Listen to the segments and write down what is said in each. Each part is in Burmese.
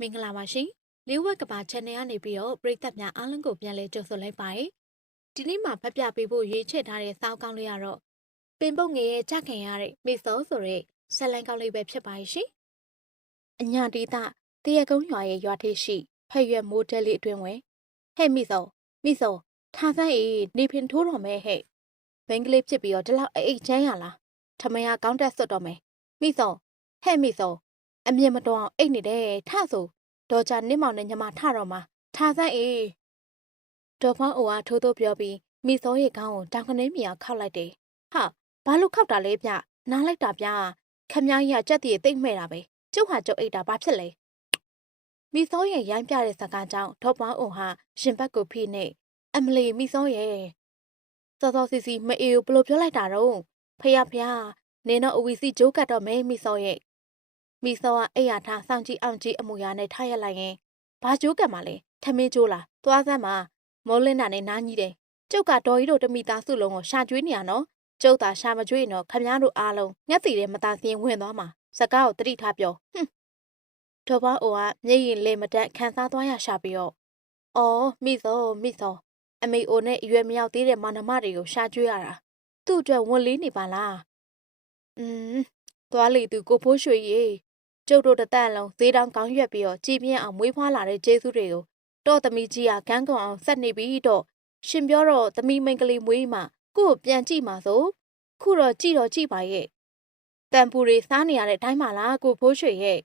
မင်္ဂလာပါရှင်။လေးဝက်ကဘာ channel ကနေပြီးတော့ပရိသတ်များအားလုံးကိုပြန်လည်ကြိုဆိုလိုက်ပါတယ်။ဒီနေ့မှာဖတ်ပြပေးဖို့ရွေးချယ်ထားတဲ့စာအုပ်ကောင်းလေးကတော့ပင်ပုတ်ငယ်ရဲ့ကြခင်ရတဲ့မိစောဆိုတဲ့ဇာတ်လမ်းကောင်းလေးပဲဖြစ်ပါရဲ့ရှင်။အညာဒေသတရကုန်းရွာရဲ့ရွာထိပ်ရှိဖက်ရွက်မိုးတဲလေးအတွင်းဝင်ဟဲ့မိစောထားစမ်းအေးနေဖင်ထိုးတော်မဲဟဲ့ဘင်္ဂလိဖြစ်ပြီးတော့ဒီလောက်အိတ်ချမ်းရလားထမရကောင်းတက်စွတ်တော်မယ်မိစောဟဲ့မိစောအမြင်မတော်အောင်အိတ်နေတယ်ထဆိုဒေါ်ကြနစ်မောင်နဲ့ညမထတော့မှာထားစမ်းအေးဒေါ်ဖောင်းအိုအားထိုးထိုးပြောပြီးမိစောရဲ့ခေါင်းကိုတောင်ကနေမြေအောင်ခောက်လိုက်တယ်ဟာဘာလို့ခောက်တာလဲဗျနားလိုက်တာဗျခမကြီးကကြက်တည်းတိတ်မဲ့တာပဲကျုပ်ဟာကျုပ်အိတ်တာဘာဖြစ်လဲမိစောရဲ့ရိုင်းပြတဲ့စကားကြောင့်ဒေါ်ဖောင်းအိုဟာရှင်ဘက်ကိုဖိနေအမလီမိစောရဲ့စောစောစီစီမအေးကိုဘလို့ပြောလိုက်တာတော့ဖះနင်တော့အဝီစီဂျိုးကတ်တော့မဲမိစောရဲ့မိစောကအိယာထားစောင့်ကြည့်အောင်ကြည့်အမူအရာနဲ့ထားရက်လိုက်ရင်ဘာကျိုးကံမှာလဲထမင်းကျိုးလားသွားစမ်းမှာမောလင်းတာနဲ့နားကြီးတယ်ကျုပ်ကဒေါ်ကြီးတို့တမိသားစုလုံးကိုရှာကျွေးနေရနော်ကျုပ်သာရှာမကျွေးရင်တော့ခမည်းတော်အားလုံးငှက်စီတဲ့မသားစင်းဝင်သွားမှာစကားကိုတတိထားပြောဟွန်းဒေါ်ဘောင်းအိုကမျက်ရည်လေမတက်ခန်းစားသွားရရှာပြီးတော့အော်မိစောအမေအိုနဲ့အရွယ်မရောက်သေးတဲ့မောင်နှမတွေကိုရှာကျွေးရတာသူ့အတွက်ဝန်လေးနေပါလားသွားလေသူကိုဖိုးရွှေရေကျုပ်တို့တသက်လုံးဈေးတောင်ကောင်းရွက်ပြီးတော့ကြည်ပြင်းအောင်မွေးဖွားလာတဲ့ကျေးဇူးတွေကိုတော့သမီးကြီးကကန်းကွန်အောင်ဆက်နေပြီးတော့ရှင်ပြောတော့သမီးမိန်ကလေးမွေးမှကို့ကိုပြန်ကြည့်မှာဆိုခုတော့ကြည့်ပါရဲ့တန်ပူတွေစားနေရတဲ့အတိုင်းပါလားကိုဖိုးရွှေရဲ့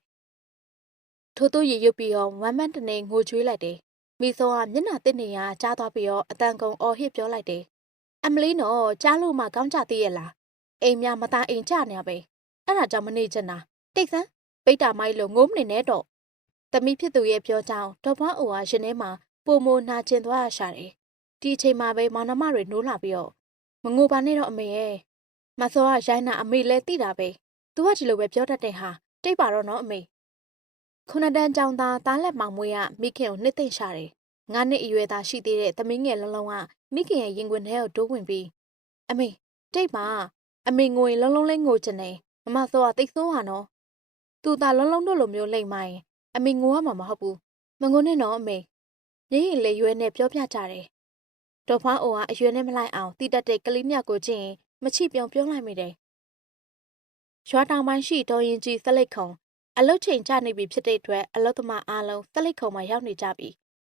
ထိုးထိုးရေရုပ်ပြီးတော့ဝမ်းမန်းတနေငိုကြွေးလိုက်တယ်မိစောကမျက်နှာတစ်နေရကြားသွားပြီးတော့အတန်ကုန်အော်ဟစ်ပြောလိုက်တယ်အမလီနော်ကြားလို့မှကောင်းကြသေးရဲ့လားအိမ်များမသားအိမ်ကြနေရပဲအဲ့ဒါကြောင့်မနေချင်တာတိတ်ဆန်းပိတ်တာမိုက်လို့ငိုးမနေနဲ့တော့သမီးဖြစ်သူရဲ့ပြောကြောင်းဒေါ်ဖွားအိုဟာရှင်ထဲမှာပုံမနာကျင်သွားရရှာတယ်ဒီအချိန်မှာပဲမောင်နှမတွေနိုးလာပြီးတော့မငိုပါနဲ့တော့အမေရဲ့မစောကရိုင်းနာအမေလဲသိတာပဲသူကဒီလိုပဲပြောတတ်တဲ့ဟာတိတ်ပါတော့နော်အမေခုနတန်းကြောင်သားလက်မောင်မွေးကမိခင်ကိုနှစ်သိမ့်ရှာတယ်9နှစ်အရွယ်သားရှိသေးတဲ့သမီးငယ်လုံးလုံးကမိခင်ရဲ့ရင်ခွင်ထဲကိုတိုးဝင်ပြီးအမေတိတ်ပါအမေငိုရင်လုံးလုံးလေးငိုချင်တယ်မမစောကတိတ်ဆိုးဟာနော်သူသာလုံးလုံးတို့လိုမျိုးလိမ့်မိုင်းအမေငိုရမှာမဟုတ်ဘူးမငိုနဲ့နော်အမေရင်းရင်လေရွယ်နဲ့ပြောပြကြတယ်ဒေါ်ဖွားအိုကအရွယ်နဲ့မလိုက်အောင်တိတက်တဲ့ကလေးမြတ်ကိုကြည့်ရင်မချိပြုံပြောလိုက်မိတယ်ရွာတောင်ပိုင်းရှိတော်ရင်ကြီးစလိတ်ခုံအလုတ်ချိန်ကျနေပြီဖြစ်တဲ့အတွက်အလုတ်သမားအားလုံးစလိတ်ခုံမှာရောက်နေကြပြီ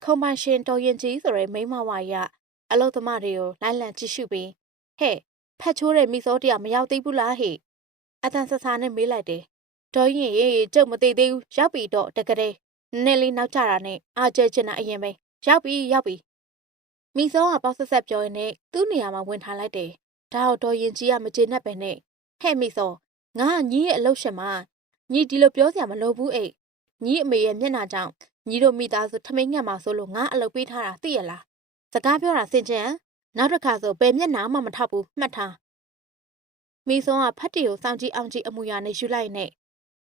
ခုံပိုင်ရှင်တော်ရင်ကြီးဆိုတဲ့မိန်းမဝါရီကအလုတ်သမားတွေကိုလိုက်လံကြည့်ရှုပြီးဟဲ့ဖက်ချိုးတဲ့မိစောတရားမရောက်သေးဘူးလားဟဲ့အတန်ဆဆာနဲ့မေးလိုက်တယ်ဒေါ်ရင်ရေကျုပ်မသိသေးဘူးရောက်ပြီတော့တကယ်နည်းလေးနောက်ကျတာနဲ့အားကျချင်တာအရင်ပဲရောက်ပြီမိစောကပေါက်ဆက်ဆက်ပြောရင်းနဲ့သူ့နေရာမှာဝင်ထားလိုက်တယ်ဒါတော့ဒေါ်ရင်ကြီးကမကျေနပ်ပဲနဲ့ဟဲ့မိစောငါကညီရဲ့အလုပ်ရှင်မညီဒီလိုပြောစရာမလိုဘူးအိတ်ညီအမေရဲ့မျက်နှာကြောင့်ညီတို့မိသားစုထမင်းငတ်မှာဆိုလို့ငါအလုပ်ပေးထားတာသိရလားစကားပြောတာစင်ကြံနောက်တစ်ခါဆိုဘယ်မျက်နှာမှမထောက်ဘူးမှတ်ထားမိစောကဖတ်တီကိုစောင့်ကြည့်အောင်ကြည့်အမူအရာနဲ့ယူလိုက်နဲ့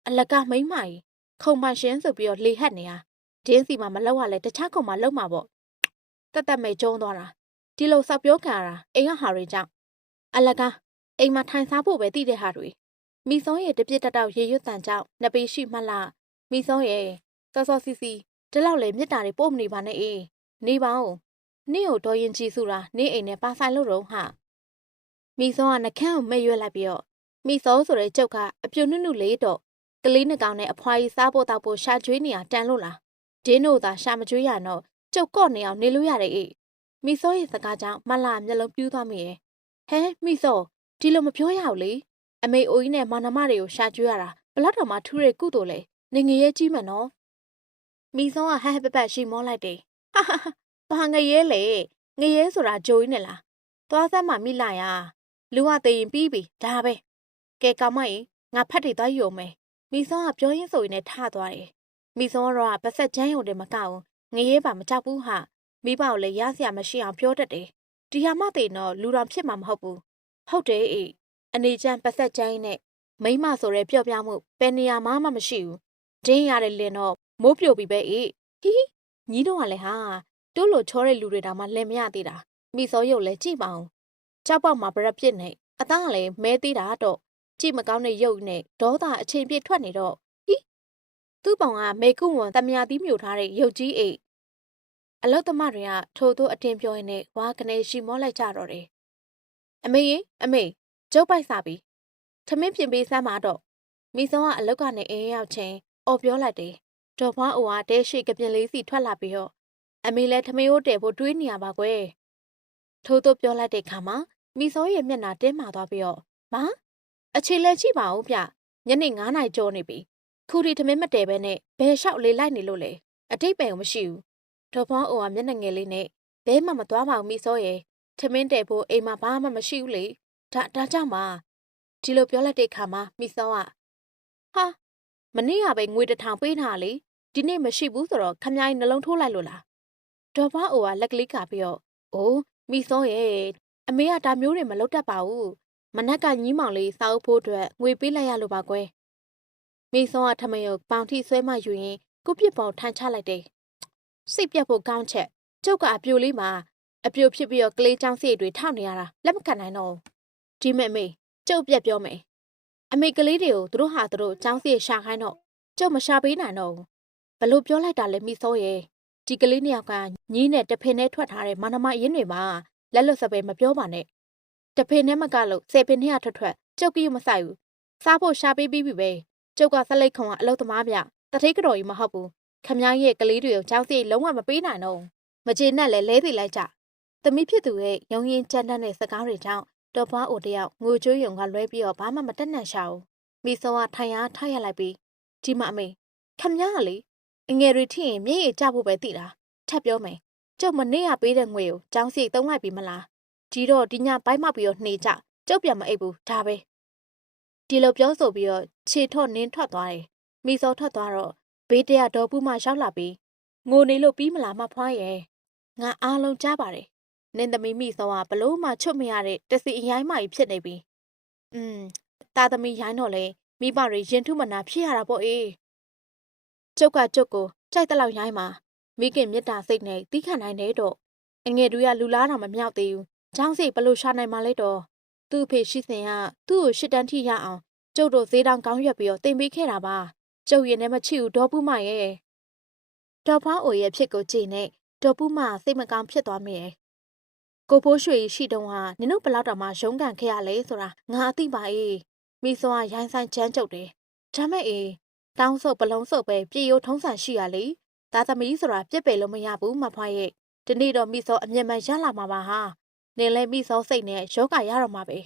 အလကမိမ့်မာကြီးခုံပန်ရှင်ဆိုပြီးတော့လေဟတ်နေတာဒင်းစီမှာမလောက်ရလဲတခြားခုံမှာလောက်မှာပေါ့တက်မဲ့ကျုံးသွားတာဒီလိုစောက်ပြောခံရတာအိမ်ကဟာတွေကြောင့်အလကအိမ်မှာထိုင်စားဖို့ပဲတည်တဲ့ဟာတွေမိစောရဲ့တပြစ်တောက်ရေရွတ်တန်ကြောင့်နှစ်ပေးရှိမှလားမိစောရဲ့စောစီစီဒီလောက်လေမြစ်တာတွေပို့မနေပါနဲ့အေးနေပါဦးနေ့ကိုဒေါ်ရင်ကြီးစုတာနေ့အိမ်နဲ့ပါဆိုင်လို့တော့ဟာမိစောကနှခမ်းကိုမဲ့ရွက်လိုက်ပြီးတော့မိစောဆိုတဲ့ကျုပ်ကအပြူနုနုလေးတော့ကလေးနှကောင်နဲ့အဖွားကြီးစားဖို့တောက်ဖို့ရှာကျွေးနေရတန်လို့လားဒင်းတို့သာရှာမကျွေးရတော့ကျုပ်ကော့နေအောင်နေလို့ရတယ်အေးမိစောရဲ့စကားကြောင့်မလာမျက်လုံးပြူးသွားမိရဲ့ဟဲမိစောဒီလိုမပြောရဘူးလေအမေအိုကြီးနဲ့မောင်နှမတွေကိုရှာကျွေးရတာဘလောက်တော်မှထူးတဲ့ကုသိုလ်လဲနေငရဲကြီးမှန်နော်မိစောကဟဲ့ပက်ရှိမောလိုက်တယ်ဘာငရဲလေငရဲဆိုတာဂျိုးကြီးနဲ့လားသွားစမ်းမှမိလာရလူကသိရင်ပြီးပြီဒါပဲကဲကောင်မကြီးငါဖတ်တွေသွားယူမယ်မိစောကပြောရင်းဆိုရင်လည်းထသွားတယ်မိစောတော့ပါဆက်ချမ်းရုံတည်းမကောက်ငရဲပါမကြောက်ဘူးဟာမိဘကိုလည်းရစရာမရှိအောင်ပြောတတ်တယ်ဒီဟာမသိတော့လူတော်ဖြစ်မှာမဟုတ်ဘူးဟုတ်တယ်အေးအနေချမ်းပတ်ဆက်ချမ်းနဲ့မိမဆိုရဲပျော့ပြောင်းမှုဘယ်နေရာမှမရှိဘူးဒင်းရတဲ့လင်တော့မိုးပြိုပြီပဲအေးဟီညီတော့ကလည်းဟာတိုးလို့ချောတဲ့လူတွေတောင်မှလင်မရသေးတာမိစောရုပ်လည်းကြည့်ပါအောင်ကြောက်ပေါက်မှာဗရက်ပြစ်နေအသားကလည်းမဲသေးတာတော့ကြည့်မကောင်းတဲ့ရုပ်နဲ့ဒေါသအချိန်ပြည့်ထွက်နေတော့ဟီသူ သူ့ပောင်ကမေကုဝန်တမယာသီးမြို့ထားတဲ့ရုပ်ကြီးအိတ်အလုတ်သမားတွေကထိုသို့အတင်းပြောရင်းနဲ့ဝါကနေရှိမောလိုက်ကြတော့တယ်အမေရင်အမေကျုပ်ပိုက်စားပြီထမင်းပြင်ပေးစမ်းပါတော့မိစောကအလုတ်ကနေအင်းရောက်ချင်းအော်ပြောလိုက်တယ်ဒေါ်ဖွားအိုကတဲရှိကပြင်းလေးစီထွက်လာပြီးတော့အမေလည်းထမင်းကိုတဲဖို့တွေးနေရပါကွယ်ထိုသို့ပြောလိုက်တဲ့ခါမှာမိစောရဲ့မျက်နှာတင်းမာသွားပြီးတော့ဘာအခြေလဲကြည့်ပါဦးဗျညနေ9 နာရီကျော်နေပြီခုဒီထမင်းမတဲပဲနဲ့ဘယ်လျှောက်လေးလိုက်နေလို့လဲအတိတ်ပဲမရှိဘူးဒေါ်ဖွားအိုကမျက်နှာငယ်လေးနဲ့ဘဲမှမသွားပါဘူးမိစောရဲ့ထမင်းတဲဖို့အိမ်မှာဘာမှမရှိဘူးလေဒါကြောင့်ပါဒီလိုပြောလိုက်တဲ့ခါမှာမိစောကဟာမနေ့ကပဲငွေ1000ပေးထားလေဒီနေ့မရှိဘူးဆိုတော့ခမ ्या နှလုံးထိုးလိုက်လို့လားဒေါ်ဖွားအိုကလက်ကလေးကပြီးတော့အိုးမိစောရဲ့အမေကဒါမျိုးတွေမလုပ်တတ်ပါဘူးမနက်ကညီးမောင်လေးစာအုပ်ဖို့အတွက်ငွေပေးလိုက်ရလို့ပါကွယ်မိစောကထမယုတ်ပေါင်ထိဆွဲမှယူရင်ကိုပြစ်ပေါ်ထိုင်ချလိုက်တယ်စိတ်ပြတ်ဖို့ကောင်းချက်ကျုပ်ကအပြိုလေးမှာအပြိုဖြစ်ပြီးတော့ကလေးချောင်းစိတ်တွေထောက်နေရတာလက်မခံနိုင်တော့ဒီမဲ့မေကျုပ်ပြက်ပြောမယ်အမေကလေးတွေကိုသူတို့ဟာသူတို့ချောင်းစိတ်ရှာခိုင်းတော့ကျုပ်မရှာပေးနိုင်တော့ဘလို့ပြောလိုက်တာလဲမိစောရဲ့ဒီကလေးနှစ်ယောက်ကညီးနဲ့တဖင်နဲ့ထွက်ထားတဲ့မနမရင်းတွေမှာလက်လွတ်စပယ်မပြောပါနဲ့တဖင်နဲ့မကလို့10ပင်နဲ့ထွက်ကျုပ်ကယူမဆိုင်ဘူးစားဖို့ရှာပေးပြီးပြီပဲကျုပ်ကဆက်လိုက်ခုံကအလုပ်သမားပြတထိတ်ကတော်ကြီးမဟုတ်ဘူးခမ ्या ရဲ့ကလေးတွေကိုချောင်းစိတ်လုံးဝမပေးနိုင်တော့မကျေနပ်လဲလဲသေးလိုက်ကြသမီးဖြစ်သူရဲ့ရုံရင်ကြမ်းတမ်းတဲ့စကားတွေကြောင့်တော်ဖွားအိုတယောက်ငိုကြွေးရုံကလွဲပြီးတော့ဘာမှမတက်နိုင်ရှာဘူးမိစောကထိုင်အားထားရလိုက်ပြီးဒီမအမေခမ ्या ကလေအငယ်တွေထိရင်မျက်ရည်ကျဖို့ပဲသိတာထပ်ပြောမယ်ကျုပ်မနေ့ကပေးတဲ့ငွေကိုចောင်းစီသုံးလိုက်ပြီမလားဒီတော့ဒီညဘိုက်မောက်ပြီးတော့နှေကြကျုပ်ပြန်မအိပ်ဘူးဒါပဲဒီလိုပြောဆိုပြီးတော့ခြေထော့နင်းထွက်သွားတယ်မိစောထွက်သွားတော့ဘေးတရဒေါ်ပူမရောက်လာပြီးငိုနေလို့ပြီးမလားမဖွားရဲ့ငါအားလုံးကြားပါတယ်နင်းသမီးမိစောကဘလို့မှချွတ်မရတဲ့တစီအရိုင်းမကြီးဖြစ်နေပြီတာသမီးရိုင်းတော့လေမိဘတွေရင်ထုမနာဖြစ်ရတာပေါ့အေးကျုပ်ကိုကြိုက်တဲ့လောက်ရိုင်းမှာမိခင်မြတ်တာစိတ်နဲ့တီးခံနိုင်တယ်တော့အငယ်တွေကလူလားတော်မမြောက်သေးဘူးချောင်းစိတ်ဘလို့ရှာနိုင်မှလဲတော့သူ့အဖေရှိစဉ်ကသူ့ကိုရှစ်တန်းထိရအောင်ကျုပ်တို့ဈေးတောင်ကောင်းရွက်ပြီးတော့တင်ပေးခဲ့တာပါကျုပ်ရင်ထဲမချစ်ဘူးဒေါ်ပူမရဲ့ဒေါ်ဖွားအိုရဲ့ဖြစ်ကိုကြည်နဲ့ဒေါ်ပူမစိတ်မကောင်းဖြစ်သွားမိတယ်ကိုဖိုးရွှေရှိတုံးဟာနင်တို့ဘလောက်တောင်မှရုန်းကန်ခဲ့ရလဲဆိုတာငါအသိပါအေးမိစောကရိုင်းဆိုင်ချမ်းကျုပ်တယ်ဒါမဲ့အေးတောင်းဆုပ်ပလုံးဆုပ်ပဲပြေရိုးထုံးစံရှိရလေသားသမီးဆိုတာပြစ်ပယ်လို့မရဘူးမဖွားရဲ့ဒီနေ့တော့မိစောအမြင်မှန်ရလာမှာပါဟာနင်လည်းမိစောစိတ်နဲ့ယောဂရတော့မှာပဲ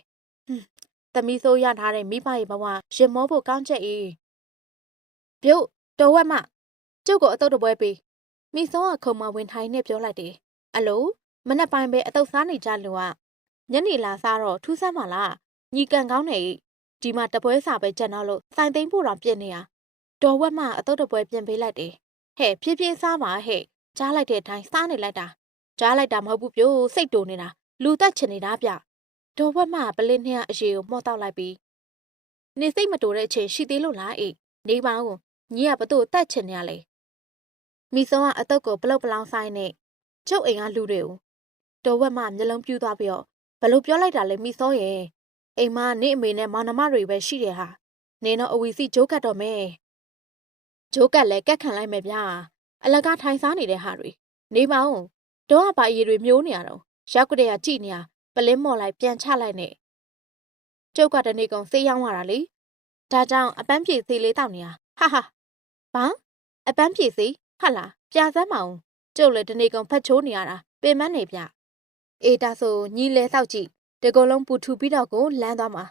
သမီးဆိုးရထားတဲ့မိဘရဲ့ဘဝရင်မောဖို့ကောင်းချက်အေးပြုတ်တော်ဝက်မကျုပ်ကိုအတုတ်တပွဲပေးမိစောကခုံမဝင်ထိုင်နဲ့ပြောလိုက်တယ်အလိုမနေ့ပိုင်းပဲအတုတ်စားနေကြလို့ကညနေလာစားတော့ထူးဆန်းပါလားညီကန်ကောင်းနေဒီမှာတပွဲစာပဲကြံတော့လို့စိုင်သိမ်းဖို့တော့ပြင်နေရတော်ဝက်မအတုတ်တပွဲပြင်ပေးလိုက်တယ်ဟဲ့ဖြည်းဖြည်းစားပါဟဲ့ကြားလိုက်တဲ့အတိုင်းစားနေလိုက်တာကြားလိုက်တာမဟုတ်ဘူးပြို့စိတ်တူနေတာလူတက်ချင်နေတာဗျဒေါ်ဝက်မပလင်းနဲ့အရေကိုမှော့တောက်လိုက်ပြီးနေစိတ်မတူတဲ့အချိန်ရှိသေးလို့လားအေးနေပါဦးညီကဘသူ့တက်ချင်နေရလဲမိစောကအတုတ်ကိုပလုတ်ပလောင်းဆိုင်နဲ့ကျုပ်အိမ်ကလူတွေကိုဒေါ်ဝက်မမျက်လုံးပြူးသွားပြီးတော့ဘလို့ပြောလိုက်တာလဲမိစောရဲ့အိမ်မနေအမေနဲ့မောင်နှမတွေပဲရှိတယ်ဟာနင်တော့အဝီစီဂျိုးကတ်တော့မယ်ဂျိုးကတ်လည်းကတ်ခံလိုက်မယ်ဗျာအလကားထိုင်စားနေတဲ့ဟာတွေနေပါဦးဒေါ်ကပါအရီတွေမျိုးနေရတော့ရောက်ကတည်းကကြည်နေရပလင်းမော်လိုက်ပြန်ချလိုက်နဲ့ကျုပ်ကတနေ့ကုန်ဆေးရောင်းရတာလေဒါကြောင့်အပန်းပြေဆေးလေးတောက်နေရဟာဘာအပန်းပြေဆေးဟာလားပြစမ်းမအောင်ကျုပ်လည်းတနေ့ကုန်ဖတ်ချိုးနေရတာပင်မနေဗျအေးဒါဆိုညီလဲဆောက်ကြည့်တကုံလုံးပူထူပြီးတော့ကိုလမ်းသွားမှာ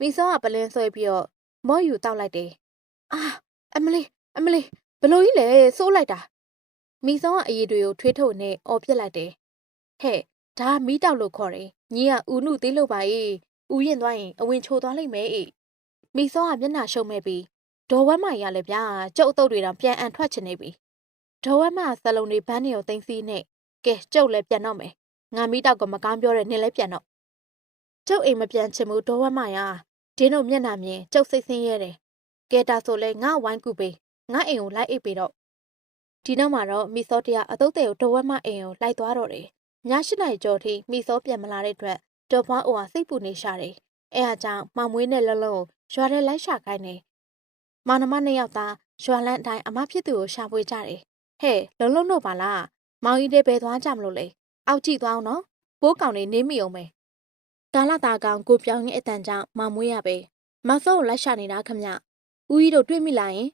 မိစောကပလင်းဆွဲပြီးတော့မော့ယူတောက်လိုက်တယ်အာအမလေးဘလို့ကြီးလဲစိုးလိုက်တာမိစောကအရေးတွေကိုထွေးထုတ်နဲ့အော်ပြစ်လိုက်တယ်ဟဲ့ဒါမီးတောက်လို့ခေါ်တယ်ညီကဦးနုသေးလို့ပါအေးဦးရင်သွားရင်အဝင်ချိုသွားလိမ့်မယ်အေးမိစောကမျက်နှာရှုံးမဲ့ပြီးဒေါ်ဝက်မရလဲဗျာကျုပ်အုပ်တွေတောင်ပြန်အန်ထွက်ချင်နေပြီဒေါ်ဝက်မစလုံးတွေဘန်းနေကိုသိမ်းစီးနဲ့ကဲကျုပ်လည်းပြန်တော့မယ်ငါမီးတောက်ကမကောင်းပြောတဲ့နင်လည်းပြန်တော့ကျုပ်အိမ်မပြန်ချင်ဘူးဒေါ်ဝက်မရဒင်းတို့မျက်နှာမြင်ကျုပ်စိတ်ဆင်းရဲတယ်ကဲဒါဆိုလဲငါဝိုင်းကူပေးငါအိမ်ကိုလိုက်အိပ်ပေးတော့ဒီနောက်မှာတော့မိစောတရအတုတ်တဲ့ကိုဒေါ်ဝက်မအိမ်ကိုလိုက်သွားတော့တယ်ည8 နာရီကျော်ထိမိစောပြန်မလာတဲ့အတွက်ဒေါ်ဖွားအိုဟာစိတ်ပူနေရှာတယ်အဲအားကြောင့်မောင်မွေးနဲ့လုံးလုံးရွာထဲလိုက်ရှာခိုင်းနေမောင်နှမ2 ယောက်သား ရွာလန့်အတိုင်းအမဖြစ်သူကိုရှာဖွေကြတယ်ဟဲ့လုံလုံတို့ပါလားမောင်ကြီးတွေဘယ်သွားကြမလို့လဲအောက်ကြည့်သွားအောင်နော်ပိုးကောင်တွေနေမိအောင်မယ်ကာလသားကောင်ကိုပြောင်းရဲ့အတန်ကြောင့်မမွေးရပဲမဆော့ကိုလိုက်ရှာနေတာခမဦးကြီးတို့တွေ့မိလားယင်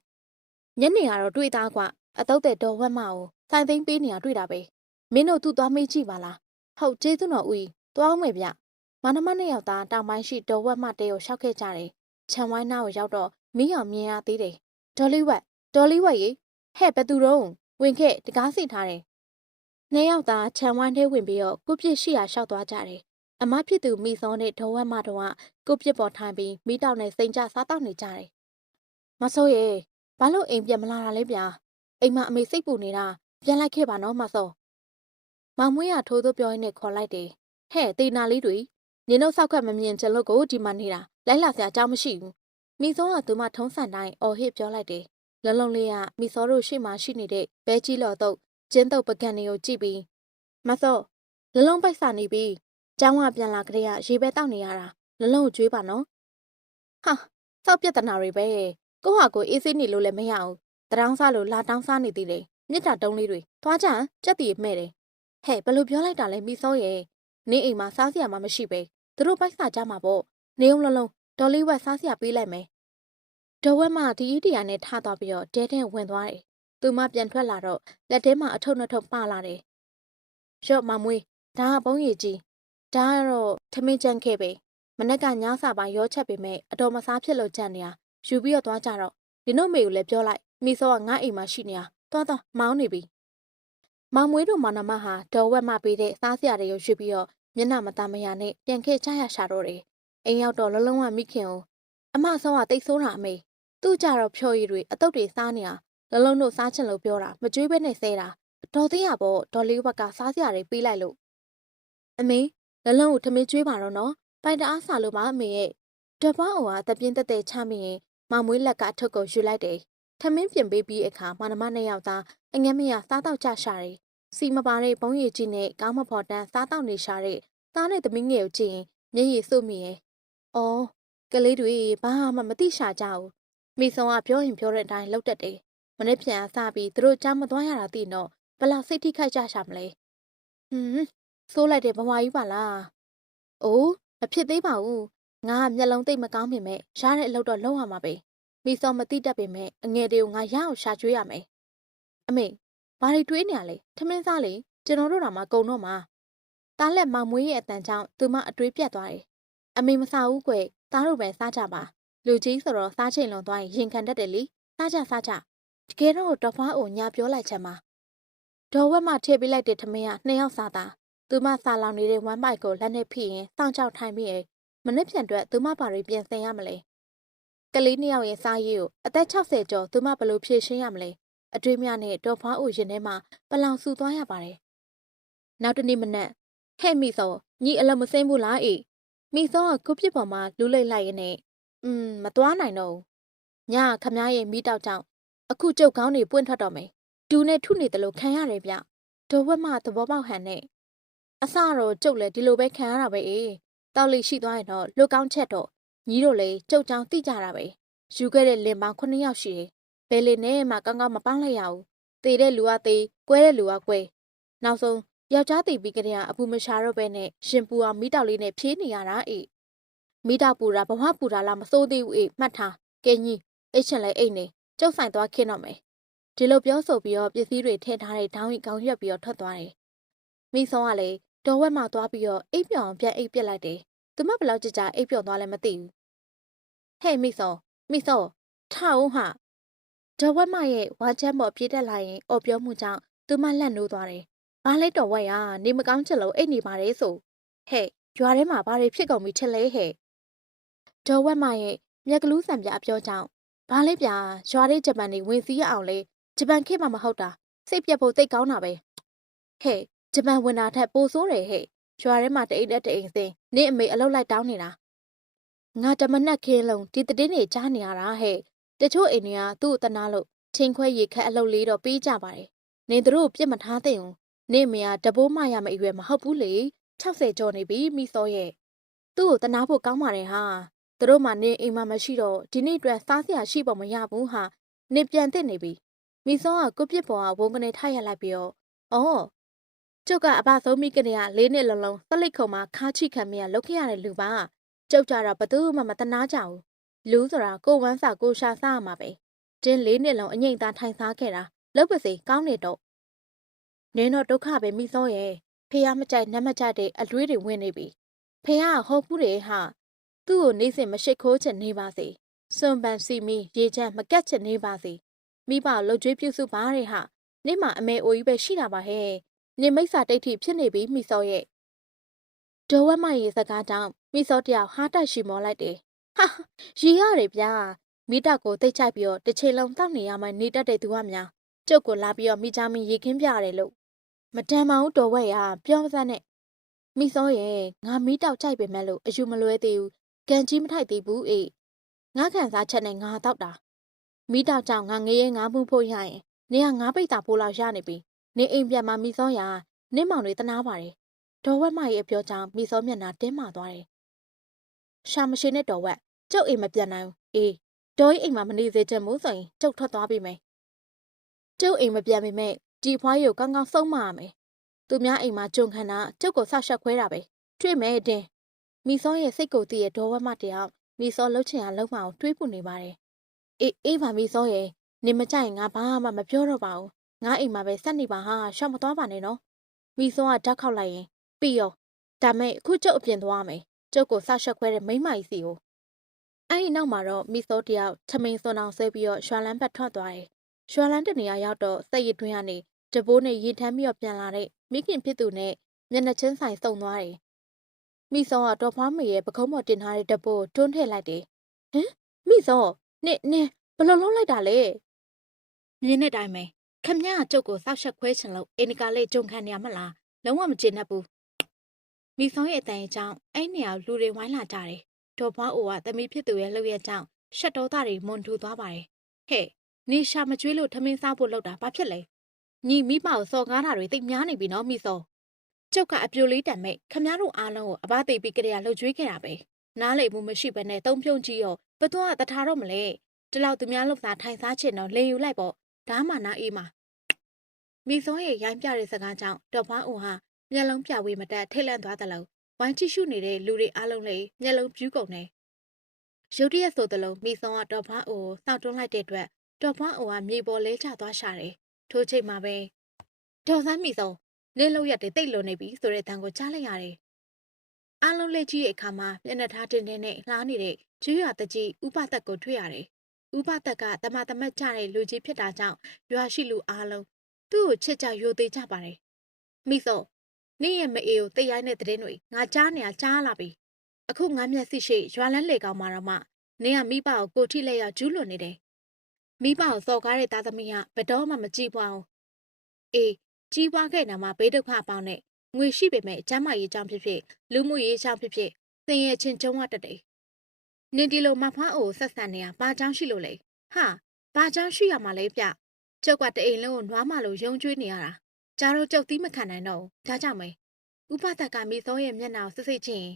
ညနေကတော့တွေ့သားကွာအတုတ်တဲ့တော်ဝက်မကိုဆိုင်သိမ်းပေးနေတာတွေ့တာပဲမင်းတို့သူ့သွားမေးကြည့်ပါလားဟုတ်ကျေးဇူးတော်ဦးကြီးသွားအောင်မယ်ဗျမနမနှစ်ယောက်သားတောင်ပိုင်းရှိတော်ဝက်မတဲကိုရှောက်ခဲ့ကြတယ်ခြံဝိုင်းနာကိုရောက်တော့မီးအောင်မြင်ရသေးတယ်ဒေါ်လေးဝက်ရေဟဲ့ဘသူတော့ဝင်ခဲ့တကားစီထားတယ်နှစ်ယောက်သားခြံဝိုင်းထဲဝင်ပြီးတော့ကိုပြစ်ရှိရာရှောက်သွားကြတယ်အမဖြစ်သူမိစောနဲ့ဒေါ်ဝက်မတို့ကကိုပြစ်ပေါ်ထိုင်ပြီးမိတောက်နဲ့စိန်ကြစားတောက်နေကြတယ်မဆိုးရေဘာလို့အိမ်ပြန်မလာတာလဲဗျာအိမ်မအမေစိတ်ပူနေတာပြန်လိုက်ခဲ့ပါနော်မဆိုးမောင်မွေးရထိုးသိုးပြောရင်းနဲ့ခေါ်လိုက်တယ်ဟဲ့တေနာလေးတွေနင်တို့စောက်ခတ်မမြင်ချင်လို့ကိုဒီမှာနေတာလိုက်လာစရာအကြောင်းမရှိဘူးမိစောကသူမထုံးစံတိုင်းအော်ဟစ်ပြောလိုက်တယ်လလုံးလေးကမိစောတို့ရှေ့မှာရှိနေတဲ့ဘဲကြီးလော်တော့ကျင်းတုပ်ပကံတွေကိုကြည့်ပြီးမစောလလုံးပိုက်စာနေပြီးကျောင်းကပြန်လာကြတဲ့ရေပဲတောက်နေရတာလလုံးကိုကျွေးပါနော်ဟာစောက်ပြဿနာတွေပဲကိုဟာကိုအေးဆေးနေလို့လည်းမရဘူးတရောင်းစားလို့လာတောင်းစားနေသေးတယ်မြစ်တာတုံးလေးတွေသွားကြကြက်တီမဲ့တယ်ဟဲ့ဘယ်လိုပြောလိုက်တာလဲမိစောရဲ့နင်းအိမ်မှာစားစရာမှမရှိပဲသူတို့ပိုက်စာကြမှာပေါ့နေအောင်လုံးဒေါ်လေးဝက်စားစရာပေးလိုက်မယ်ဒေါ်ဝက်မဒီအီးတီယာနဲ့ထသွားပြီးတော့တဲတဲ့ဝင်သွားတယ်သူမပြန်ထွက်လာတော့လက်ထဲမှာအထုပ်နှစ်ထုပ်ပါလာတယ်ရော့မမွေးဒါကဘုံရည်ကြီးဒါကတော့ထမင်းကြမ်းခဲ့ပဲမနေ့ကညစာပိုင်းရောချက်ပေမဲ့အတော်မစားဖြစ်လို့ကြံ့နေတာယူပြီးတော့သွားကြတော့ဒီနို့မေကိုလည်းပြောလိုက်မိစောကငါ့အိမ်မှာရှိနေတာသွားမောင်းနေပြီမောင်မွေးတို့မောင်နှမဟာဒေါ်ဝက်မပေးတဲ့စားစရာတွေကိုရွှေ့ပြီးတော့မျက်နှာမသားမရနဲ့ပြန်ခဲ့ကြရရှာတော့တယ်အိမ်ရောက်တော့လုံးလုံးကမိခင်ကိုအမဆောကတိတ်ဆိုးတာအမေသူ့ကြတော့ဖြော်ရည်တွေအတုတ်တွေစားနေတာလုံးလုံးတို့စားချင်လို့ပြောတာမကြွေးဘဲနဲ့ဆဲတာဒေါ်သေးရပေါ့ဒေါ်လေးဘက်ကစားစရာတွေပေးလိုက်လို့အမေလလုံးကိုထမင်းကျွေးပါတော့နော်ပိုင်တအားစားလို့ပါအမေရဲ့တပွားအိုကတပြင်းတက်တဲ့ချမိရင်မောင်မွေးလက်ကအထုပ်ကိုယူလိုက်တယ်ထမင်းပြင်ပေးပြီးအခါမနမနှစ်ယောက်သားအငမ်းမရစားတော့ကြရှာတယ်စီမပါတဲ့ဘုံရည်ကြီးနဲ့ကောင်းမဖော်တန်းစားတော့နေရှာတဲ့သားနဲ့သမီးငယ်ကိုကြည့်ရင်မျက်ရည်စုပ်မိရဲ့အော်ကလေးတွေဘာမှမသိရှာကြဘူးမိဆောင်ကပြောရင်ပြောတဲ့အတိုင်းလှုပ်တတ်တယ်မနေ့ပြန်အစားပြီးသူတို့ကြားမသွားရတာသိတော့ဘလောက်စိတ်ထိခိုက်ကြရှာမလဲဆိုးလိုက်တဲ့ဘဝကြီးပါလားအိုးမဖြစ်သေးပါဘူးငါကမျက်လုံးသိပ်မကောင်းပေမဲ့ရတဲ့အလုပ်တော့လုပ်ရမှာပဲမိဆောင်မသိတတ်ပေမဲ့အငယ်တွေကိုငါရအောင်ရှာကျွေးရမယ်အမေဘာတွေတွေးနေရလဲထမင်းစားလေကျွန်တော်တို့တော့မှကုံတော့မှာတားလက်မောင်မွေးရဲ့အတန်ကြောင့်သူမအတွေးပြတ်သွားတယ်အမေမစားဘူးကွသားတို့ပဲစားကြပါလူကြီးဆိုတော့စားချိန်လွန်သွားရင်ရင်ခံတတ်တယ်လေစားကြတကယ်တော့တော်ဖွားအိုညာပြောလိုက်ချင်မှာဒေါ်ဝက်မထည့်ပေးလိုက်တဲ့ထမင်းကနှစ်ယောက်စားတာသူမစားလောင်နေတဲ့ဝမ်းပိုက်ကိုလက်နဲ့ဖိရင်စောင့်ကြောက်ထိုင်ပြီးမနစ်ပြန်အတွက်သူမဘာတွေပြင်ဆင်ရမလဲကလေးနှစ်ယောက်ရဲ့စားရည်ကိုအသက်60ကျော်သူမဘယ်လိုဖြည့်ရှင်းရမလဲအတွေ့မြနဲ့ဒေါ်ဖွားအိုရင်ထဲမှာပလောင်ဆူသွားရပါတယ်နောက်တနေ့မနက်ဟဲ့မိစောညီအလုံးမစိမ့်ဘူးလားအေးမိစောကကုပြစ်ပေါ်မှာလူးလိမ့်လိုက်ရနဲ့မသွားနိုင်တော့ဘူးညခမားရဲ့မိတောက်ကြောင့်အခုကျုပ်ကောင်းတွေပွင့်ထွက်တော့မယ်ဒူနဲ့ထုနေတယ်လို့ခံရတယ်ဗျဒေါ်ဝက်မသဘောပေါက်ဟန်နဲ့အစတော့ကျုပ်လည်းဒီလိုပဲခံရတာပဲအေးတောက်လိရှိသွားရင်တော့လွတ်ကောင်းချက်တော့ညီတို့လည်းကျုပ်ကြောင့်တိကြတာပဲယူခဲ့တဲ့လင်ပေါင်း9ယောက်ရှိတယ်ဘယ်လေနဲ့မှကောင်းကောင်းမပေါင်းလိုက်ရဘူးတေတဲ့လူကတေကွဲတဲ့လူကကွဲနောက်ဆုံးယောက်ျားတည်ပြီးကြတဲ့အပူမရှာတော့ပဲနဲ့ရှင်ပူအောင်မိတောက်လေးနဲ့ဖြေးနေရတာအေးမိတောက်ပူတာဘဝပူတာလားမစိုးသေးဘူးအေးမှတ်ထားကဲကြီးအိတ်ချင်လဲအိတ်နေကျုပ်ဆိုင်သွားခင်းတော့မယ်ဒီလိုပြောဆိုပြီးတော့ပစ္စည်းတွေထည့်ထားတဲ့ဒေါင်းရီကောင်းရွက်ပြီးတော့ထွက်သွားတယ်မိဆောင်ကလည်းဒေါ်ဝက်မှသွားပြီးတော့အိပ်ပျော်အောင်ပြန်အိပ်ပစ်လိုက်တယ်သူမဘယ်လောက်ကြအိပ်ပျော်သွားလဲမသိဘူးဟဲ့မိဆောင်ထအောင်ဟာဒေါ်ဝက်မရဲ့ဝါချမ်းပေါ်ပြေးတက်လာရင်အော်ပြောမှုကြောင့်သူမလှန့်နိုးသွားတယ်ဘာလဲတော်ဝက်ရနေမကောင်းချက်လို့အိတ်နေပါတယ်ဆိုဟဲ့ရွာထဲမှာဘာတွေဖြစ်ကုန်ပြီထင်လဲဟဲ့ဒေါ်ဝက်မရဲ့မြက်ကလူးဆံပြအပြောကြောင့်ဘာလဲဗျာရွာထဲဂျပန်တွေဝင်စီးရအောင်လဲဂျပန်ခေတ်မှမဟုတ်တာစိတ်ပြတ်ဖို့တိတ်ကောင်းတာပဲဟဲ့ဂျပန်ဝင်တာထက်ပိုဆိုးတယ်ဟဲ့ရွာထဲမှာတအိမ်နဲ့တအိမ်စင်းနင့်အမေအလုပ်လိုက်တောင်းနေတာငါတမနက်ခင်းလုံးဒီသတင်းတွေကြားနေရတာဟဲ့တချို့အိမ်တွေကသူ့အတနာလို့ချင်းခွဲရေခက်အလုပ်လေးတော့ပေးကြပါတယ်နင်တို့ပြစ်မထားသင့်ဘူးနင့်အမေကတဘိုးမရမအရွယ်မဟုတ်ဘူးလေ60ကျော်နေပြီမိစောရဲ့သူ့ကိုတနာဖို့ကောင်းပါတယ်ဟာသူတို့မှနင်အိမ်မှာမရှိတော့ဒီနေ့အတွက်စားစရာရှိပုံမရဘူးဟာ နေပြန်တဲ့နေပြီမိစောကကိုပြစ်ပေါ်ကဝန်ကနေထားရလိုက်ပြီးတော့အော်ကျုပ်ကအဘဆုံးမိကနေက၄နှစ်လုံးလုံးသလိတ်ခုံမှာခါချိခံမရလောက်ခဲ့ရတဲ့လူပါကျုပ်ကြတော့ဘသူမှမတနာကြဘူးလူဆိုတာကိုဝမ်းစာကိုရှာစားရမှာပဲတင်း၄နှစ်လုံးအငိမ့်သားထိုင်စားခဲ့တာလောက်ပါစေကောင်းနေတော့နင်းတော့ဒုက္ခပဲမိစောရဲ့ဖေးမကြိုက်နမ်းမကြတဲ့အလွေးတွေဝင်နေပြီဖေးကဟောဘူးတယ်ဟာသူ့ကိုနေစဉ်မရှိခိုးချင်နေပါစေစွန်ပန်စီမီရေချမ်းမကက်ချင်နေပါစေမိဘလှုပ်ကြွေးပြုစုပါတဲ့ဟာနေ့မှအမေအိုကြီးပဲရှိတာပါဟဲ့နေမိစ္ဆာတိတ်ထိဖြစ်နေပြီမိစောရဲ့ဒေါ်ဝက်မရေစကားကြောင့်မိစောတယောက်ဟာတိုက်ရှိမောလိုက်တယ်ဟာရီရတယ်ဗျာမိတောက်ကိုတိတ်ချိုက်ပြီးတော့တစ်ချိန်လုံးတောက်နေရမှနေတတ်တဲ့သူကများကျုပ်ကိုလာပြီးတော့မိချောင်းမီရေခင်းပြရတယ်လို့မတန်ပါဘူးတော်ဝက်ရပြောမစမ်းနဲ့မိစောရဲ့ငါမိတောက်ကြိုက်ပေမဲ့လို့အယူမလွဲသေးဘူးကန်ကြီးမထိုက်သေးဘူးအေးငါခံစားချက်နဲ့ငါတောက်တာမိတောက်ကြောင့်ငါငရဲငါမှုဖို့ရရင်နေကငါပိတ်တာဖို့လောက်ရနေပြီနေအိမ်ပြန်มาမိစောရနင့်မောင်တွေတနာပါတယ်ဒေါ်ဝက်မရဲ့အပြောကြောင့်မိစောမျက်နှာတင်းမာသွားတယ်ရှာမရှိနဲ့တော်ဝက်ကျုပ်အိမ်မပြန်နိုင်ဘူးအေးဒေါ်ကြီးအိမ်မှာမနေစေချင်ဘူးဆိုရင်ကျုပ်ထွက်သွားပြီမယ်ကျုပ်အိမ်မပြန်ပေမဲ့ဒီဖွားရီကိုကောင်းကောင်းဆုံးမရမယ်သူများအိမ်မှာဂျုံခန္ဓာကျုပ်ကိုဆောက်ရှက်ခွဲတာပဲတွေ့မယ်တင်မိစောရဲ့စိတ်ကိုသိရဲ့ဒေါ်ဝက်မတယောက်မိစောလှုပ်ချင်အောင်လှုပ်မအောင်တွေးပူနေပါတယ်အေးပါမိစောရဲ့နေမကြိုက်ငါဘာမှမပြောတော့ပါဘူးငါအိမ်မှာပဲဆက်နေပါဟာရှောက်မသွားပါနဲ့နော်မိစောကဓာတ်ခောက်လိုက်ရင်ပြီးရောဒါမဲ့အခုကျုပ်အပြင်သွားမယ်ကျုပ်ကိုဆောက်ရှက်ခွဲတဲ့မိန်းမကြီးစီကိုအဲ့ဒီနောက်မှာတော့မိစောတယောက်ထမိန်စွန်အောင်ဆွဲပြီးတော့ရွှာလန်းဘက်ထွက်သွားတယ်ရွှာလန်းတနေရာရောက်တော့စိတ်ရတွင်းကနေတဘိုးနဲ့ရေထမ်းပြီးတော့ပြန်လာတဲ့မိခင်ဖြစ်သူနဲ့မျက်နှာချင်းဆိုင်စုံသွားတယ်မိစောကတော်ဖွားမေရဲ့ပခုံးပေါ်တင်ထားတဲ့တဘိုးတွန်းထည့်လိုက်တယ်ဟမ်မိစောနင်ဘယ်လိုလုပ်လိုက်တာလဲမြင်းနဲ့တိုင်းပဲခမရကျုပ်ကိုစောက်ရှက်ခွဲချင်လို့အိန္ဒိကလေးဂျုံခံရမလားလုံးဝမကျေနပ်ဘူးမိစောရဲ့အတန်အကြောင်းအဲ့နေရာလူတွေဝိုင်းလာကြတယ်ဒေါ်ဖွားအိုကသမီးဖြစ်သူရဲ့လှုပ်ရဲ့ကြောင့်ရှက်တော်သားတွေမွန်ထူသွားပါတယ်ဟဲ့နေရှာမကျွေးလို့ထမင်းစားဖို့လုပ်တာဘာဖြစ်လဲညီမိမကိုစော်ကားတာတွေတိတ်များနေပြီနော်မိစောကျုပ်ကအပြိုလေးတံမဲ့ခမရတို့အားလုံးကိုအဘသိပြီးကြရလှုပ်ကြွေးခဲ့တာပဲနားလေမှုမရှိဘဲနဲ့တုံးပြုံးကြည့်ရောဘသူကတထားတော့မလဲဒီလောက်သူများလှုပ်သားထိုင်စားချင်တော့လေယူလိုက်ပေါ့ဒါမှနာအေးမှာမိစောရဲ့ရိုင်းပြတဲ့စကားကြောင့်တော်ဖွားအိုဟာမျက်လုံးပြဝေးမတက်ထိတ်လန့်သွားသလိုဝိုင်းကြည့်ရှုနေတဲ့လူတွေအားလုံးလည်းမျက်လုံးပြူးကုန်တယ်ရုတ်တရက်ဆိုသလိုမိစောကတော်ဖွားအိုကိုစောင့်တွန်းလိုက်တဲ့အတွက်တော်ဖွားအိုကမြေပေါ်လဲကျသွားရှာတယ်ထိုးချိန်မှာပဲဒေါ်ဆန်းမိစောလင်းလို့ရက်တွေတိတ်လွန်နေပြီဆိုတဲ့တန်ကိုကြားလိုက်ရတယ်အားလုံးလက်ကြီးရဲ့အခါမှာမျက်နှာထားတင်နဲ့လှားနေတဲ့ကျွေးရတကြီးဥပသက်ကိုတွေ့ရတယ်ဥပသက်ကတမတမတ်ကြတဲ့လူကြီးဖြစ်တာကြောင့်ရွာရှိလူအားလုံးသူ့ကိုချစ်ကြရိုသေကြပါတယ်မိစောနေ့ရဲ့မအေးကိုတိတ်ရိုင်းတဲ့တဲ့တွေငါကြားနေရကြားလာပြီအခုငါမျက်စိရှိရွာလန်းလေကောင်မှာတော့မှနင်ကမိဘကိုကိုထိလက်ရောက်ကျူးလွန်နေတယ်မိဘကိုစော်ကားတဲ့သားသမီးကဘတော်မှမကြည့်ပွားအောင်အေးကြီးပွားခဲ့တာမှဘေးဒုက္ခပေါင်းနဲ့ငွေရှိပေမဲ့ကျမ်းမာရေးကြောင့်ဖြစ်ဖြစ်လူမှုရေးကြောင့်ဖြစ်ဖြစ်သင်ရဲ့ချင်းကျုံးဝတတ်တယ်နင်ဒီလိုမဖွားအိုဆက်ဆံနေရဘာကြောင့်ရှိလို့လဲဟာဘာကြောင့်ရှိရမှာလဲဗျကျုပ်ကတအိမ်လုံးကိုနွားမလို့ယုံကြွေးနေရတာကြားတော့ကျုပ်သီးမခံနိုင်တော့ဘူးဒါကြောင့်ပဲဥပသက်ကမိစောရဲ့မျက်နှာကိုစစ်စစ်ချင်း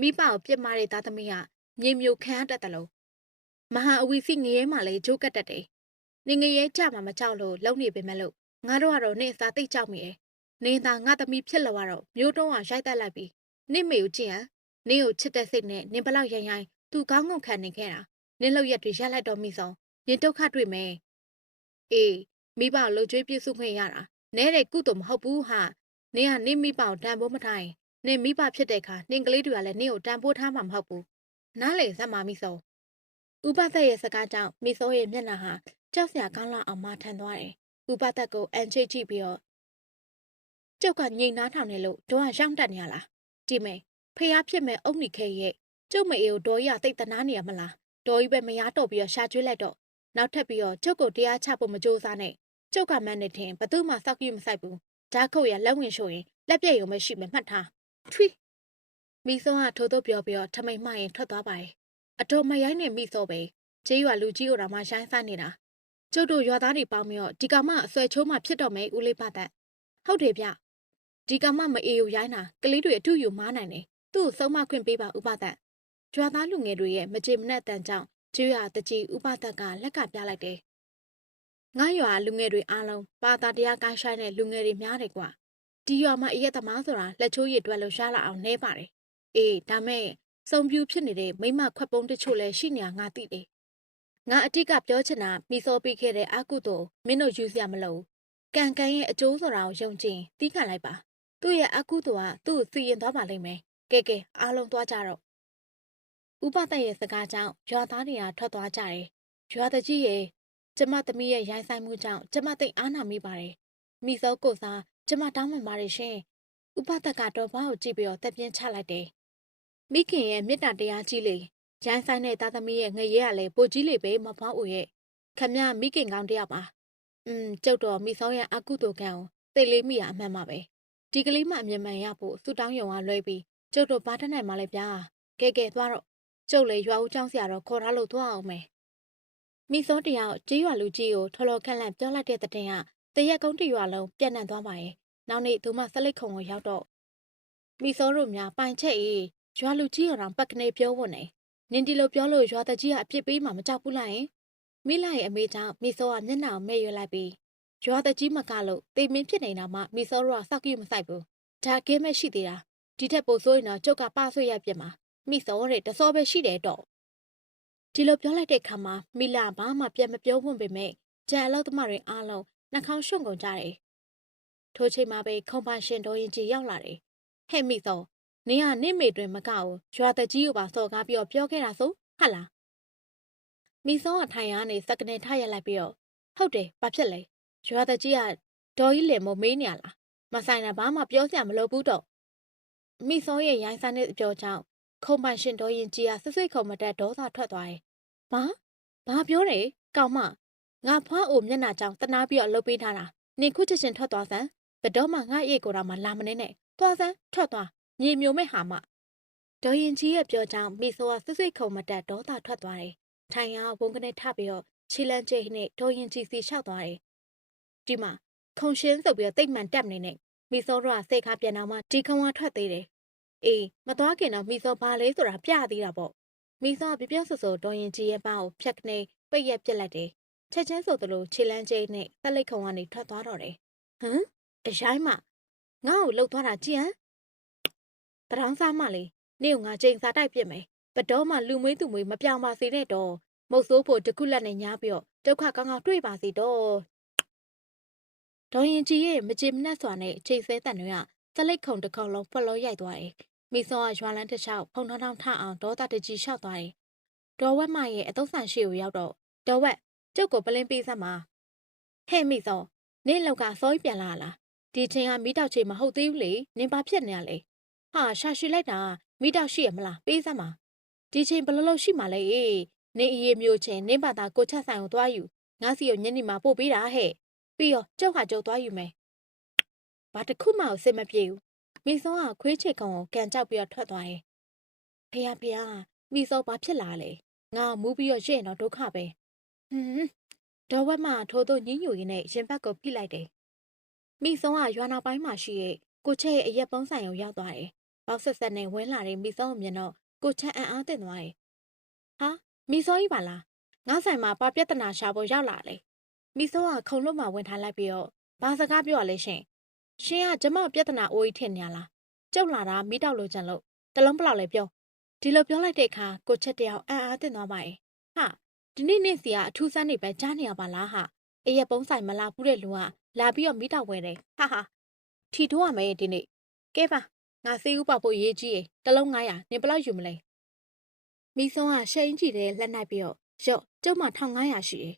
မိဘကိုပြစ်မှားတဲ့သားသမီးကမြေမျိုးခံရတတ်တယ်လို့မဟာအဝီစီငရဲမှလည်းဂျိုးကတ်တတ်တယ်နင်ငရဲကြမှာမကြောက်လို့လုံနေပေမဲ့လို့ငါတို့ကတော့နင့်အစားသိတ်ကြောက်မိတယ်နင်သာငါသမီးဖြစ်လာတော့မျိုးတုံးအောင်ရိုက်တက်လိုက်ပြီနင့်မေကိုကြည့်ဟမ်နင့်ကိုချစ်တဲ့စိတ်နဲ့နင်ဘလောက်ရိုင်းရိုင်းသူကောင်းငုံခံနေခဲ့တာနင်လောက်ရက်တွေရက်လိုက်တော့မိဆုံးနင်ဒုက္ခတွေ့မယ်အေးမိဘကိုလှုပ်ကြွေးပြစ်စုခွင့်ရတာနဲတဲ့ကုသိုလ်မဟုတ်ဘူးဟာနင်ကနင့်မိဘကိုတန်ဖိုးမထားရင်နင်မိဘဖြစ်တဲ့အခါနင်ကလေးတွေကလည်းနင့်ကိုတန်ဖိုးထားမှာမဟုတ်ဘူးနားလေစမ်းပါမိဆုံးဥပသက်ရဲ့စကားကြောင့်မိစိုးရဲ့မျက်နှာဟာကြောက်စရာကောင်းလောက်အောင်မထန်သွားတယ်ဥပသက်ကိုအန်ချိတ်ကြည့်ပြီးတော့ကျုပ်ကငိန်နားထောင်နေလို့ဒေါ်ကရောက်တက်နေရလားကြည့်မယ်ဖះဖြစ်မဲ့အုတ်နိခဲရဲ့ကျုပ်မအေကိုဒေါ်ကြီးကတိတ်တနာနေရမလားဒေါ်ကြီးပဲမရတော့ပြီးတော့ရှာကျွေးလိုက်တော့နောက်ထပ်ပြီးတော့ကျုပ်ကိုတရားချဖို့မကြိုးစားနဲ့ကျုပ်ကမန်းနေတင်ဘသူမှစောက်ကြည့်မဆိုင်ဘူးဓာတ်ခုတ်ရလက်ဝင်ရှို့ရင်လက်ပြည့်ရုံပဲရှိမယ်မှတ်ထားထွီမိစောကထိုးတော့ပြောပြီးတော့ထမိန်မှရင်ထွက်သွားပါတယ်အတော်မရိုင်းနဲ့မိစောပဲကျေးရွာလူကြီးကိုတော့မှရိုင်းစားနေတာကျုပ်တို့ရွာသားတွေပေါင်းပြီးတော့ဒီကောင်မအဆွဲချိုးမှဖြစ်တော့မယ်ဦးလေးပါသက်ဟုတ်တယ်ဗျဒီကောင်မမအေကိုရိုင်းတာကလေးတွေအထူးယူမားနိုင်တယ်သူ့ကိုဆုံးမခွင့်ပေးပါဥပသက်ရွာသားလူငယ်တွေရဲ့မကြေမနက်တန်ကြောင့်ကျွေးရတကြီးဥပသက်ကလက်ကပြလိုက်တယ် ငါရွာလူငယ်တွေအားလုံးဘာသာတရားကိုင်းဆိုင်တဲ့လူငယ်တွေများတယ်ကွာဒီရွာမှာအရက်သမားဆိုတာလက်ချိုးရည်တွက်လို့ရလာအောင်နှဲပါတယ်အေးဒါမဲ့စုံပြူဖြစ်နေတဲ့မိမခွက်ပုံးတချို့လည်းရှိနေတာငါသိတယ်ငါအတိကပြောချင်တာမိစောပေးခဲ့တဲ့အကုသို့မင်းတို့ယူစရာမလိုကံရဲ့အကျိုးဆိုတာကိုယုံကြည်သိခံလိုက်ပါသူ့ရဲ့အကုသို့ကသူ့ကိုစီရင်သွားပါလိမ့်မယ်ကဲအားလုံးသွားကြတော့ဥပသက်ရဲ့စကားကြောင့်ရွာသားတွေကထွက်သွားကြတယ်ရွာတကြီးရဲ့ကျမသမီးရဲ့ရိုင်းဆိုင်မှုကြောင့်ကျမသိအားနာမိပါတယ်မိစောကိုစားကျမတောင်းပန်ပါတယ်ရှင်ဥပသက်ကတော့ဘာကိုကြည့်ပြီးတော့တက်ပြင်းချလိုက်တယ်မိခင်ရဲ့မေတ္တာတရားကြီးလေရိုင်းဆိုင်တဲ့သားသမီးရဲ့ငရဲကလည်းပိုကြီးလေပဲမဖောက်ဦးရဲ့ခမရမိခင်ကောင်းတယောက်ပါကျုပ်တော်မိစောရဲ့အကုသိုလ်ကံကိုသိလေးမိရအမှန်ပါပဲဒီကလေးမှအမြင်မှန်ရဖို့သူ့တောင်းယုံကလွဲပြီးကျုပ်တို့ဘာတတ်နိုင်မှလဲဗျာကဲသွားတော့ကျုပ်လေရွာဦးကျောင်းဆရာတော်ခေါ်ထားလို့သွားအောင်မယ်မိစောတယောက်ကြေးရွာလူကြီးကိုထော်လော်ခန့်လန့်ပြောလိုက်တဲ့တဲ့တင်ကတရက်ကုန်းတရွာလုံးပြန့်နှံ့သွားပါရဲ့နောက်နေ့သူမဆက်လက်ခုံကိုရောက်တော့မိစောတို့များပိုင်ချက်အေးရွာလူကြီးရောင်ပတ်ကနေပြောဖို့နေနင်ဒီလိုပြောလို့ရွာတကြီးကအပြစ်ပေးမှမကြောက်ဘူးလားယင်မိလိုက်ရဲ့အမေကြောင့်မိစောကမျက်နှာကိုမဲ့ရွလိုက်ပြီးရွာတကြီးမကလို့တေမင်းဖြစ်နေတာမှမိစောတို့ကစောက်ကြည့်မဆိုင်ဘူးဒါကင်းမဲ့ရှိသေးတာဒီထက်ပိုဆိုးရင်တော့ကျုပ်ကပဆွေရိုက်ပြစ်မှာမိစောတဲ့တစောပဲရှိတယ်တော့ဒီလိုပြောလိုက်တဲ့ခါမှာမိလာဘာမှပြန်မပြောဝံ့ပေမဲ့ကြံအလောက်သမားတွေအားလုံးနှာခေါင်းရှုံကုန်ကြတယ်ထိုချိန်မှာပဲခုံပါရှင်တော်ရင်ကြီးရောက်လာတယ်ဟဲ့မိစောနင်ကနင့်မေတွင်မကဘူးရွာတကြီးကိုပါစော်ကားပြီးတော့ပြောခဲ့တာဆိုဟုတ်လားမိစောကထိုင်ရနေစကနေထရက်လိုက်ပြီးတော့ဟုတ်တယ်ဘာဖြစ်လဲရွာတကြီးကဒေါ်ကြီးလင်မမေးနေရလားမဆိုင်တာဘာမှပြောစရာမလိုဘူးတော့မိစောရဲ့ရိုင်းစားတဲ့အပြောကြောင့်ခုံပိုင်ရှင်တော်ရင်ကြီးကဆွဆွခုံမတက်ဒေါသထွက်သွားတယ်ဘာပြောတယ်ကောင်မငါဖွားအိုမျက်နှာကြောင့်တနာပြီးတော့လှုပ်ပေးထားတာနင်ခုချက်ချင်းထွက်သွားစမ်းဘယ်တော့မှငါ့အိတ်ကိုတော့မှလာမနေနဲ့သွားစမ်းထွက်သွားမြေမျိုးမဲ့ဟာမဒေါ်ရင်ကြီးရဲ့ပြောကြောင့်မိစောကဆွဆွခုံမတက်ဒေါသထွက်သွားတယ်ထိုင်ရဝုန်းကနေထပြီးတော့ခြေလန်းကျိတ်နဲ့ဒေါ်ရင်ကြီးစီလျှောက်သွားတယ်ဒီမှာခုံရှင်းဆိုပြီးတော့တိတ်မှန်တက်နေနဲ့မိစောတို့ကစိတ်ခါပြန်တော့မှဒီခုံကထွက်သေးတယ်အေးမသွားခင်တော့မိစောဘာလဲဆိုတာပြသေးတာပေါ့မိစောကပြပြဆဆဒေါ်ရင်ကြီးရဲ့ပါကိုဖြတ်ကနေပိတ်ရက်ပြစ်လိုက်တယ်ချက်ချင်းဆိုသလိုခြေလန်းကျိတ်နဲ့သက်လိတ်ခုံကနေထွက်သွားတော့တယ်ဟမ်အရိုင်းမငါ့ကိုလှုပ်သွားတာကြည့်ဟမ်တရောင်းစားမလေးနေကငါချိန်စားတိုက်ပြစ်မယ်ဘတော်မှလူမွေးသူမွေးမပြောင်းပါစေနဲ့တော့မုတ်ဆိုးဖို့တခုလက်နဲ့ညားပြီးတော့ဒုက္ခကောင်းကောင်းတွေ့ပါစေတော့ဒေါ်ရင်ကြီးရဲ့မကြေမနက်စွာနဲ့ချိန်ဆဲတန်တွေကသက်လိတ်ခုံတစ်ခုလုံးဖွက်လို့ရိုက်သွားတယ်မိစောကရွာလန်းတစ်ချောက်ဖုံထောင်းထောင်းထအောင်ဒေါသတကြီးလျှောက်သွားတယ်ဒေါ်ဝက်မရဲ့အတုံးဆန်ရှိကိုရောက်တော့ဒေါ်ဝက်ကျုပ်ကိုပလင်းပေးစမ်းပါဟဲ့မိစောနင့်လောက်ကစောကြီးပြန်လာလားဒီချိန်ကမိတောက်ချေမဟုတ်သေးဘူးလေနင်ဘာဖြစ်နေရလဲဟာရှာရှိလိုက်တာမိတောက်ရှိရမလားပေးစမ်းပါဒီချိန်ဘလို့ရှိမှလဲအေးနင်အရေးမျိုးချင်းနင်ဘာသာကိုချက်ဆိုင်ကိုသွားယူငါစီကိုညနေမှာပို့ပေးတာဟဲ့ပြီးတော့ကျုပ်ဟာကျုပ်သွားယူမယ်ဘာတစ်ခုမှအစ်မပြေဘူးမိစောကခွေးချေကောင်ကိုကန်ကြောက်ပြီးတော့ထွက်သွားတယ်ဖေဟာမိစောဘာဖြစ်လာလဲငါမူးပြီးတော့ရှင့်တော့ဒုက္ခပဲဒေါ်ဝက်မထိုးသို့ညှိညူရင်းနဲ့ရင်ဘတ်ကိုဖိလိုက်တယ်မိစောကရွာနာပိုင်းမှာရှိရဲ့ကိုချက်ရဲ့အရက်ပုံးဆိုင်ကိုရောက်သွားတယ်ပေါက်ဆက်ဆက်နဲ့ဝင်းလာတဲ့မိစောကိုမြင်တော့ကိုချက်အံ့အားသင့်သွားတယ်ဟာမိစောကြီးပါလားငါဆိုင်မှာဘာပြဿနာရှာဖို့ရောက်လာလဲမိစောကခုံလုံးမှာဝင်ထားလိုက်ပြီးတော့ဘာစကားပြောရလဲရှင်ကကျမပြဿနာအိုးကြီးထင်နေရလားကျုပ်လာတာမိတောက်လို့ကြံလို့တလုံးဘလောက်လဲပြောဒီလိုပြောလိုက်တဲ့အခါကိုချက်တယောက်အံ့အားသင့်သွားပါရဲ့ဟာဒီနေ့စီကအထူးဆန်းနေပဲကြားနေရပါလားဟာအရက်ပုံးဆိုင်မလာဘူးတဲ့လူကလာပြီးတော့မိတောက်ဝဲတယ်ဟာထီထိုးရမယ်ဒီနေ့ကဲပါငါစေးဥပေါဖို့ရေးကြီးရေတလုံး900နင်ဘလောက်ယူမလဲမိဆုံးကရှိန်ကြည့်တယ်လက်နိုင်ပြီးတော့ရော့ကျုံမ1500ရှိတယ်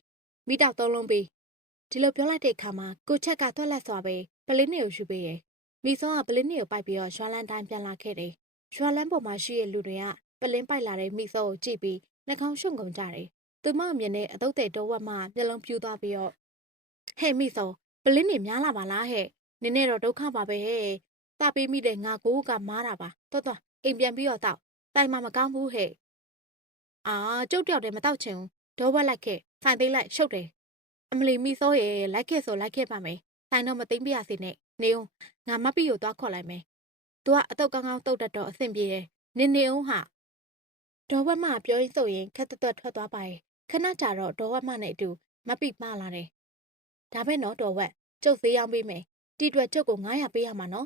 မိတောက်3လုံးပေးဒီလိုပြောလိုက်တဲ့အခါမှာကိုချက်ကတွက်လက်စွာပဲပလင်းနေကိုယူပေးရဲ့မိဆုံးကပလင်းနေကိုပိုက်ပြီးတော့ရွာလန်းတိုင်းပြန်လာခဲ့တယ်ရွာလန်းပေါ်မှာရှိတဲ့လူတွေကပလင်းပိုက်လာတဲ့မိဆုံးကိုကြည့်ပြီးနှာခေါင်းရှုံကုန်ကြတယ်သူမမြင်တဲ့အတုတ်တဲ့တော်ဝက်မှမျက်လုံးပြူသွားပြီးတော့ဟဲ့မိဆုံးပလင်းနေများလာပါလားဟဲ့နင်းနဲ့တော့ဒုက္ခပါပဲဟဲ့သပေးမိတဲ့ငါကိုကမားတာပါတော်အိမ်ပြန်ပြီးတော့တောက်တိုင်မှမကောင်းဘူးဟဲ့အာကျုပ်တယောက်တည်းမတောက်ချင်ဘူးဒေါ်ဝက်လိုက်ခဲ့ဆိုင်သိမ်းလိုက်ရှုပ်တယ်အမလီမိစောရဲ့လိုက်ခဲ့ဆိုလိုက်ခဲ့ပါမယ်ဆိုင်တော့မသိမ်းပြရစေနဲ့နေအောင်ငါမပီကိုသွားခေါ်လိုက်မယ်သူကအတုတ်ကောင်းကောင်းတုတ်တတ်တော့အဆင်ပြေတယ်နေအောင်ဟာဒေါ်ဝက်မပြောရင်းဆိုရင်ခက်တွတ်ထွက်သွားပါရဲ့ခဏကြာတော့ဒေါ်ဝက်မနဲ့အတူမပီမှားလာတယ် ဒါပဲနော်တော်ဝက်ကျုပ်ဈေးရောင်းပေးမယ်တီတွက်ကျုပ်ကို900ပေးရမှာနော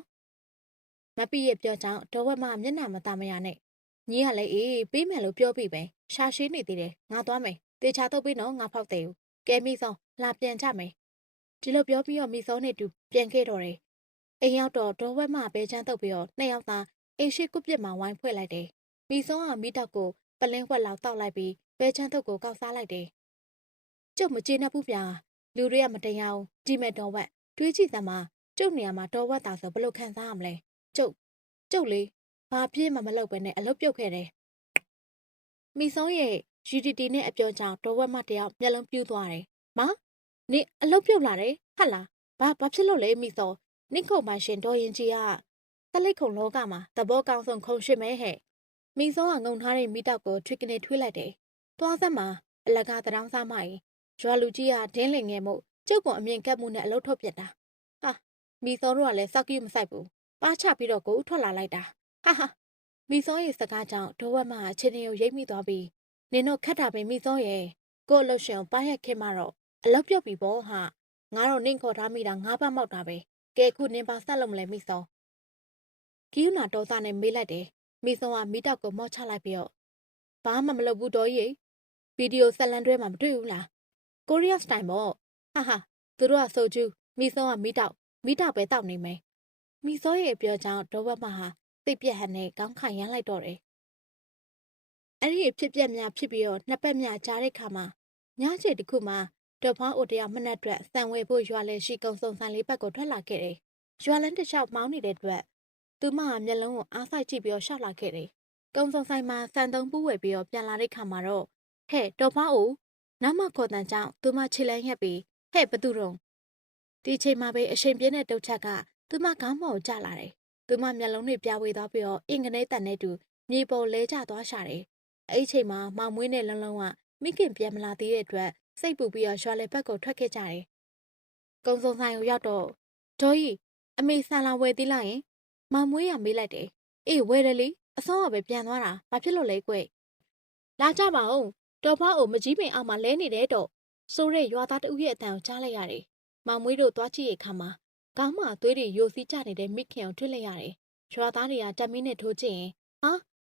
်မပီရဲ့ပြောကြောင်းတော်ဝက်မှမျက်နှာမသားမရနဲ့ညီကလည်းအေးပေးမယ်လို့ပြောပြီးပဲရှာရှိနေသေးတယ်ငါသွားမယ်တေချာတော့ပေးနော်ငါဖောက်တယ်ဦးကဲမိစောလာပြန်ကြမယ်ဒီလိုပြောပြီးတော့မိစောနဲ့တူပြန်ခဲ့တော့တယ်အိမ်ရောက်တော့တော်ဝက်မှပဲချမ်းတုပ်ပြီးတော့နှစ်ယောက်သားအိမ်ရှိကုပစ်မှာဝိုင်းဖွဲ့လိုက်တယ်မိစောကမိတောက်ကိုပလင်းဝက်လောက်တောက်လိုက်ပြီးပဲချမ်းတုပ်ကိုကောက်စားလိုက်တယ်ကျုပ်မကျေနပ်ဘူးဗျာလူတွေကမတရားဘူးဒီမဲ့တော်ဝက်တွေးကြည့်စမ်းပါကျုပ်နေရာမှာတော်ဝက်တာဆိုဘလို့ခံစားရမလဲကျုပ်လေးဘာဖြစ်မှမလုပ်ပဲနဲ့အလုပ်ပြုတ်ခဲ့တယ်မိစောရဲ့ UDT နဲ့အပြောကြောင့်တော်ဝက်မတယောက်မျက်လုံးပြူးသွားတယ်မနင်အလုပ်ပြုတ်လာတယ်ဟတ်လားဘာဖြစ်လို့လဲမိစောနင့်ခုံမရှင်တော်ရင်ကြီးကသလိတ်ခုံလောကမှာသဘောကောင်းဆုံးခုံရှိမဲဟဲ့မိစောကငုံထားတဲ့မိတောက်ကိုထွေကနေထွေးလိုက်တယ်သွားစမ်းမှာအလကားတောင်းစားမရင်ရွာလူကြီးကဒင်းလင်ငယ်မှုကျုပ်ကအမြင်ကပ်မှုနဲ့အလုပ်ထုတ်ပြတ်တာဟာမိစောတို့ကလည်းစောက်ကြီးမဆိုင်ဘူးပါချပြီးတော့ကိုထွက်လာလိုက်တာဟာမိစောရဲ့စကားကြောင့်ဒိုးဝက်မအချင်းချင်းကိုရိပ်မိသွားပြီးနင်တို့ခတ်တာပဲမိစောရဲ့ကို့အလုပ်ရှင်ကိုပါရက်ခင်မှတော့အလုပ်ပြုတ်ပြီပေါ့ဟာငါတော့နင့်ခေါ်ထားမိတာငါးပတ်မောက်တာပဲကဲခုနင်ပါဆက်လို့မလဲမိစောကီယူနာတော်သားနဲ့မေးလိုက်တယ်မိစောကမိတောက်ကိုမော့ချလိုက်ပြီးတော့ဘာမှမလုပ်ဘူးတော်ကြီးဗီဒီယိုဆက်လန်တွဲမှာမတွေ့ဘူးလားကိုရီးယားစတိုင်ပေါ့ဟာသူတို့ကဆိုကျူးမိစောကမိတောက်ပဲတောက်နေမယ်မိစောရဲ့ပြောကြောင့်ဒေါ်ဝက်မဟာသိပ်ပြက်ဟန်နဲ့ကောင်းခိုင်ရမ်းလိုက်တော့တယ်အဲ့ဒီဖြစ်ပျက်များဖြစ်ပြီးတော့နှစ်ပတ်များကြားတဲ့ခါမှာညချေတစ်ခုမှာဒေါ်ဖောင်းအိုတယောက်မနှက်အတွက်ဆန်ဝဲဖို့ရွာလဲရှိကုံစုံဆိုင်လေးဘက်ကိုထွက်လာခဲ့တယ်ရွာလန်းတစ်လျှောက်မောင်းနေတဲ့အတွက်သူမမျက်လုံးကိုအားဆိုင်ကြည့်ပြီးတော့ရှောက်လာခဲ့တယ်ကုံစုံဆိုင်မှာဆန်သုံးပူးဝယ်ပြီးတော့ပြန်လာတဲ့ခါမှာတော့ဟဲ့ဒေါ်ဖောင်းအိုနောက်မှခေါ်တန်ကြောင့်သူမခြေလန်းရက်ပြီးဟဲ့ဘသူတော့ဒီချိန်မှာပဲအရှင်ပြင်းတဲ့တုတ်ချက်ကသူမခေါင်းပေါ်ကျလာတယ်သူမမျက်လုံးတွေပြဝေသွားပြီးတော့အင်္ဂနဲ့တန်နဲ့တူမြေပေါ်လဲကျသွားရှာတယ်အဲ့ဒီချိန်မှာမောင်မွေးနဲ့လုံးလုံးကမိခင်ပြန်မလာသေးတဲ့အတွက်စိတ်ပူပြီးတော့ရွာလေဘက်ကိုထွက်ခဲ့ကြတယ်ကုံစုံဆိုင်ကိုရောက်တော့ဒေါ်ကြီးအမေဆန်လာဝယ်သေးလားယင်မောင်မွေးကမေးလိုက်တယ်အေးဝယ်တယ်လေအစောကပဲပြန်သွားတာဘာဖြစ်လို့လဲကွလာကြပါဦးတော်ဖွားအိုမကြီးပင်အောက်မှာလဲနေတယ်တော့ဆိုတဲ့ရွာသားတဦးရဲ့အတန်ကိုကြားလိုက်ရတယ်။မောင်မွေးတို့သွားကြည့်ရခါမှာခေါင်းမှာသွေးတွေယိုစီးကျနေတဲ့မိခင်ကိုတွေ့လိုက်ရတယ်။ရွာသားတွေကတက်မင်းနဲ့ထိုးကြည့်ရင်ဟာ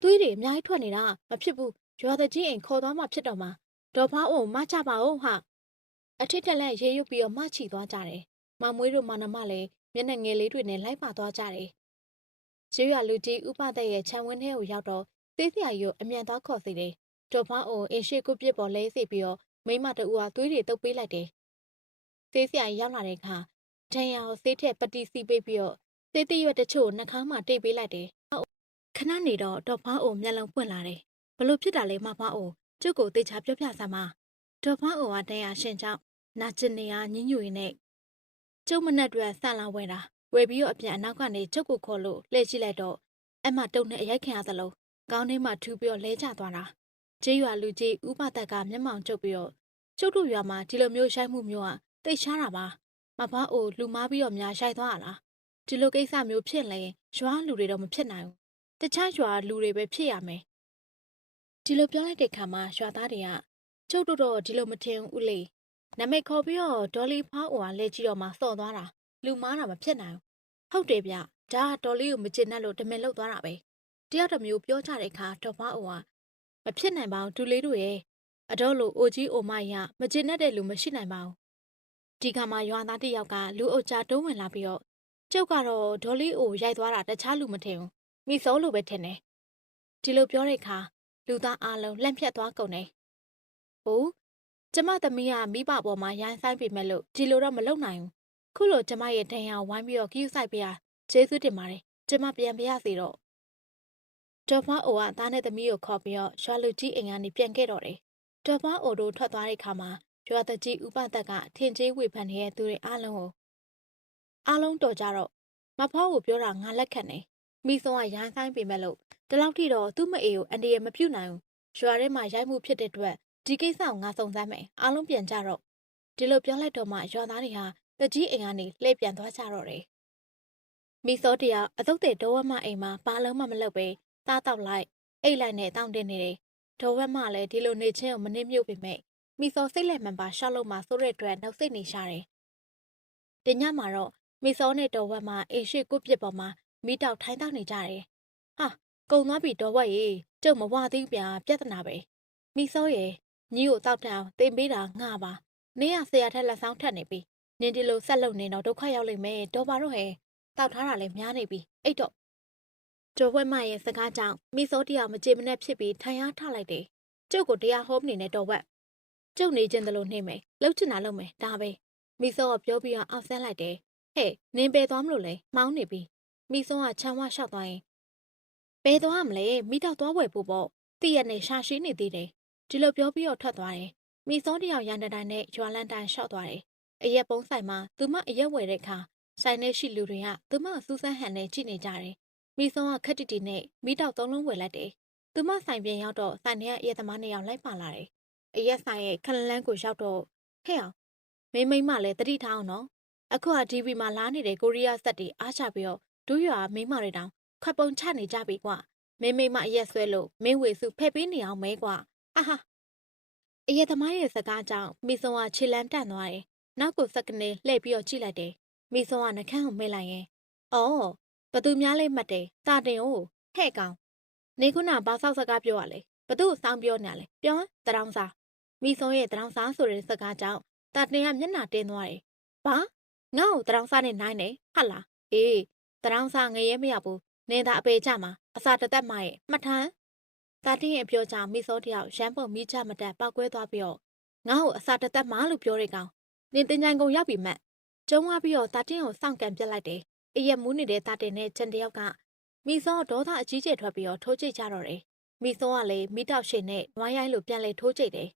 သွေးတွေအများကြီးထွက်နေတာမဖြစ်ဘူး။ရွာသားကြီးအိမ်ခေါ်သွားမှဖြစ်တော့မှာဒေါ်ဖွားအိုမချပါဦးဟာအထစ်တက်လက်ရေရွတ်ပြီးတော့မချီသွားကြတယ်။မောင်မွေးတို့မနမလည်းမျက်နှာငယ်လေးတွေနဲ့လိုက်ပါသွားကြတယ်။ကျေးရွာလူကြီးဥပသက်ရဲ့ခြံဝင်းထဲကိုရောက်တော့သေးစရာကြီးကိုအမြန်သွားခေါ်စီတယ်။ဒေါ်ဖွားအိုအင်ရှိကုပစ်ပေါ်လဲစီပြီးတော့မိမတူကသွေးတွေတုပ်ပေးလိုက်တယ်။ဆေးဆရာကြီးရောက်လာတဲ့အခါဒဏ်ရာကိုဆေးထက်ပတိစီပေးပြီးတော့ဆေးသီးရွက်တချို့နှာခေါင်းမှာတိတ်ပေးလိုက်တယ်။ခဏနေတော့ဒေါ်ဖွားအိုမျက်လုံးပွင့်လာတယ်။ဘလို့ဖြစ်တာလဲမဖွားအိုကျုပ်ကိုတေချာပြောပြစမ်းပါ။ဒေါ်ဖွားအိုကဒဏ်ရာရှင်ကြောင့်နာကျင်နေရညှဉ်းညူရင်းနဲ့ကျုပ်မနဲ့တွေ့ဆန်လာဝဲတာဝယ်ပြီးတော့အပြန်အနောက်ကနေကျုပ်ကိုခေါ်လို့လှည့်ကြည့်လိုက်တော့အဲ့မှတုံနဲ့အရိုက်ခံရသလိုကောင်းထဲမှာထူပြီးတော့လဲကျသွားတာ။ကျေးရွာလူကြီးဥပသက်ကမျက်မှောင်ကျုပ်ပြီးတော့ကျုပ်တို့ရွာမှာဒီလိုမျိုးရိုက်မှုမျိုးอ่ะတိတ်ရှားတာပါမဖွားအိုလူမားပြီးတော့များရိုက်သွားရလားဒီလိုကိစ္စမျိုးဖြစ်ရင်ရွာလူတွေတော့မဖြစ်နိုင်ဘူးတခြားရွာလူတွေပဲဖြစ်ရမယ်ဒီလိုပြောလိုက်တဲ့ခါမှာရွာသားတွေကကျုပ်တို့တော့ဒီလိုမထင်ဘူးဦးလေးနာမည်ခေါ်ပြီးတော့ဒေါ်လီဖွားအိုကလဲကြည့်တော့မှစော့သွားတာလူမားတာမဖြစ်နိုင်ဘူးဟုတ်တယ်ဗျဒါကဒေါ်လီကိုမကျင်နဲ့လို့တမင်လောက်သွားတာပဲတယောက်တစ်မျိုးပြောကြတဲ့အခါဒေါ်ဖွားအိုကမဖြစ်နိုင်ပါဘူးဒူလေးတို့ရဲ့အတော့လိုအိုကြီးအိုမရမကျင်တဲ့လူမရှိနိုင်ပါဘူးဒီခါမှာရွာသားတစ်ယောက်ကလူအုပ်ကြားတုံးဝင်လာပြီးတော့ကျုပ်ကတော့ဒေါ်လေးအိုရိုက်သွားတာတခြားလူမထင်ဘူးမိစောလိုပဲထင်တယ်ဒီလိုပြောတဲ့အခါလူသားအားလုံးလှန့်ဖြတ်သွားကုန်တယ်ဟိုကျမသမီးကမိဘပေါ်မှာရိုင်းဆိုင်ပေမဲ့လို့ဒီလိုတော့မလုပ်နိုင်ဘူးခုလိုကျမရဲ့ဒဏ်ရာဝိုင်းပြီးတော့ဂရုစိုက်ပေးရကျေးဇူးတင်ပါတယ်ကျမပြန်ပြရစီတော့ဒေါ်ဖွားအိုကသားနဲ့သမီးကိုခေါ်ပြီးတော့ရွာလူကြီးအိမ်ကနေပြန်ခဲ့တော့တယ်ဒေါ်ဖွားအိုတို့ထွက်သွားတဲ့ခါမှာရွာတကြီးဥပသက်ကထင်ကြီးဝေဖန်နေတဲ့သူတွေအားလုံးတော်ကြတော့မဖွားကိုပြောတာငါလက်ခံတယ်မိဆုံးကရိုင်းဆိုင်ပေမဲ့လို့ဒီလောက်ထိတော့သူ့မအေကိုအန်ဒီရမပြုတ်နိုင်ဘူးရွာထဲမှာရိုက်မှုဖြစ်တဲ့အတွက်ဒီကိစ္စကိုငါစုံစမ်းမယ်အားလုံးပြန်ကြတော့ဒီလိုပြောလိုက်တော့မှရွာသားတွေဟာတကြီးအိမ်ကနေလှည့်ပြန်သွားကြတော့တယ်မိစောတယောက်အသုတ်တဲ့ဒေါ်ဝမအိမ်မှာဘာလုံးမှမလုပ်ပဲသားတောက်လိုက်အိတ်လိုက်နဲ့တောင်းတင်နေတယ်ဒေါ်ဝမလည်းဒီလိုနေချင်းကိုမနှိမ့်မြုပ်ပေမဲ့မိစောစိတ်လက်မှန်ပါရှောက်လို့မှဆိုတဲ့အတွက်နှုတ်စိတ်နေရှာတယ် တင်ညမှာတော့မိစောနဲ့တော်ဝက်မှာအိမ်ရှိကိုပြစ်ပေါ်မှာမိတောက်ထိုင်းတောက်နေကြတယ်ဟာကုံသွားပြီတော်ဝက်ရေကျုပ်မဝသေးပြပြဿနာပဲမိစောရေညီကိုတောက်တောင်တင်ပေးတာငါပါနင်းကဆရာထက်လက်ဆောင်ထက်နေပြီနင်းဒီလိုဆက်လုံနေတော့ဒုက္ခရောက်လိမ့်မယ်တော်ပါတော့ဟဲ့တောက်ထားတာလည်းများနေပြီအဲ့တော့တော်ဝက်မရဲ့စကားကြောင့်မိစောတရားမကြေမနက်ဖြစ်ပြီးထိုင်အားထလိုက်တယ်ကျုပ်ကိုတရားဟောမနေနဲ့တော်ဝက်ကျုပ်နေခြင်းတလို့နေမယ်လှုပ်ချင်တာလုပ်မယ်ဒါပဲမိစောကပြောပြီးအောင်ဆန်းလိုက်တယ်ဟဲ့နင်းပဲသွားမလို့လဲမောင်းနေပြီမိစောကချမ်းဝလျှောက်သွားရင်ဘယ်သွားမလဲမိတော့သွားဝယ်ဖို့ပေါ့တည့်ရက်နဲ့ရှာရှိနေသေးတယ်ဒီလိုပြောပြီးတော့ထွက်သွားတယ်မိစောတယောက်ရန်တတိုင်းနဲ့ရွာလန်းတိုင်းလျှောက်သွားတယ်အရက်ပုံးဆိုင်မှာသူမအရက်ဝယ်တဲ့အခါဆိုင်ထဲရှိလူတွေကသူမစူးစမ်းဟန်နဲ့ကြည့်နေကြတယ်မိစောကခက်တီတီနဲ့မိတော့သုံးလုံးဝယ်လိုက်တယ်သူမဆိုင်ပြန်ရောက်တော့ဆိုင်ထဲကအရက်သမား2ယောက်လိုက်ပါလာတယ်အရက်ဆိုင်ရဲ့ခလန်းလန်းကိုရောက်တော့ဟဲ့အောင်မိမလည်းတတိထားအောင်နော်အခုက TV မှာလာနေတဲ့ကိုရီးယားဆက်တွေအားချပြီးတော့ဒူးရွာမိမတွေတောင်ခွက်ပုံချနေကြပြီကွာမိမအရက်ဆွဲလို့မင်းဝေစုဖက်ပေးနေအောင်မဲကွာဟာအရက်သမားရဲ့စကားကြောင့်မိစုံကခြေလမ်းတန့်သွားတယ်နောက်ကိုစက်ကနေလှည့်ပြီးတော့ကြည့်လိုက်တယ်မိစုံကနှခမ်းကိုမိတ်လိုက်ရင်အော်ဘသူများလေးမှတ်တယ်တာတင်哦ဟဲ့ကောင်နေခုနဘာဆောက်စကားပြောရလဲဘသူ့ကိုစောင်းပြောနေရလဲပြောတရောင်းစားမိစုံရဲ့တရောင်းစားဆိုတဲ့စကားကြောင့်တာတင်ကမျက်နှာတင်းသွားတယ်ဘာငါ့ကိုတရောင်းစားနဲ့နိုင်နေဟာလားအေးတရောင်းစားငရဲမရဘူးနေသာအပေကြမှာအစာတသက်မရဲ့မှတ်ထမ်းတာတင်းရဲ့ပြောကြောင့်မိစောတယောက်ရမ်းပုံမိချမတက်ပောက်ကွဲသွားပြီးတော့ငါ့ကိုအစာတသက်မလို့ပြောတဲ့ကောင်နင်တင်ကြိုင်ကုန်ရောက်ပြီမတ်ကျုံးသွားပြီးတော့တာတင်းကိုစောင့်ကန်ပြစ်လိုက်တယ်အရက်မူးနေတဲ့တာတင်းနဲ့ချန်တယောက်ကမိစောဒေါသအကြီးကျယ်ထွက်ပြီးတော့ထိုးကျိတ်ကြတော့တယ်မိစောကလည်းမိတောက်ရှင်နဲ့နွားရိုင်းလိုပြန်လဲထိုးကျိတ်တယ်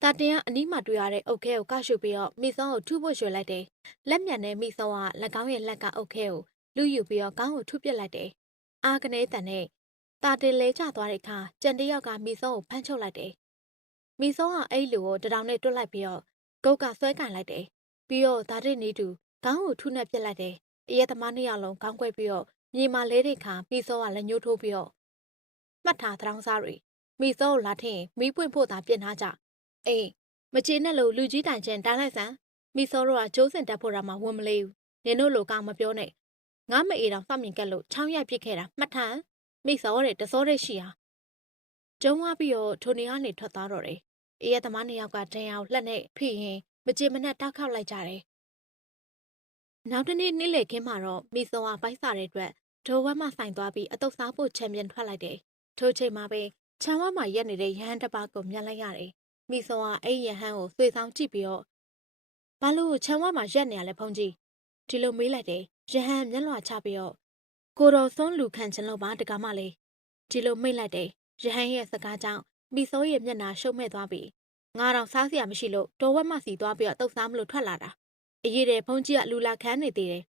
တာတင်ကအနီးမှာတွေ့ရတဲ့အုတ်ခဲကိုကောက်ရှုပြီးတော့မိစောကိုထုဖို့ရွှေလိုက်တယ်။လက်မြန်နဲ့မိစောကလက်ကောင်းရဲ့လက်ကအုတ်ခဲကိုလူယူပြီးတော့ကောင်းကိုထုပစ်လိုက်တယ်။အားကနေတန်နဲ့တာတင်လဲကျသွားတဲ့အခါကြံတယောက်ကမိစောကိုဖမ်းချုပ်လိုက်တယ်။မိစောကအဲ့လူကိုတတောင်နဲ့တွတ်လိုက်ပြီးတော့ဂုတ်ကဆွဲကန်လိုက်တယ်။ပြီးတော့ဒါတင်နေတူကောင်းကိုထုနဲ့ပစ်လိုက်တယ်။အရက်သမား2ယောက်လုံးကောင်းခွဲပြီးတော့မြေမှာလဲတဲ့အခါမိစောကလက်ညှိုးထိုးပြီးတော့မှတ်ထားသတောင်းစားတွေမိစောကိုလာထင်မီးပွင့်ဖို့သာပြင်ထားကြ။အေးမချေနဲ့လို့လူကြီးတိုင်ချင်းတားလိုက်စမ်းမိစောတို့ကကျိုးစင်တက်ဖို့တာမှဝန်မလေးဘူးနင်တို့လိုကောင်မပြောနဲ့ငါမအေးတောင်စောင့်မြင်ကက်လို့ချောင်းရိုက်ပစ်ခဲ့တာမှတ်ထားမိစောတဲ့တစောတဲ့ရှိဟာကျုံးသွားပြီးတော့ထိုနေကနေထွက်သွားတော့တယ်အေးရသမား2ယောက်ကတန်အောင်လှက်နဲ့ဖိရင်မချေမနဲ့တောက်ခောက်လိုက်ကြတယ်နောက်တနေ့နေ့လည်ခင်းမှာတော့မိစောကပိုက်စားတဲ့အတွက်ဒိုဝက်မှဆိုင်သွားပြီးအတုပ်စားဖို့ချန်ပီယံထွက်လိုက်တယ်ထိုချိန်မှာပဲချမ်းဝါမှာရက်နေတဲ့ရဟန်းတစ်ပါးကိုမြတ်လိုက်ရတယ်မိစောကအဲ့ရဟန်းကိုဆွေဆောင်ကြည့်ပြီးတော့ဘာလို့ချမ်းဝါမှာရက်နေရလဲဖုန်ကြီးဒီလိုမေးလိုက်တယ်ရဟန်းမျက်လွှာချပြီးတော့ကိုတော်ဆုံးလူခံချင်လို့ပါတကားမလေးဒီလိုမိတ်လိုက်တယ်ရဟန်းရဲ့စကားကြောင့်မိစောရဲ့မျက်နှာရှုံမဲ့သွားပြီးငါတော့စားစရာမရှိလို့တော်ဝက်မှစီသွားပြီးတော့တုပ်စားမလို့ထွက်လာတာအရေးတဲ့ဖုန်ကြီးကလူလာခန်းနေသေးတယ်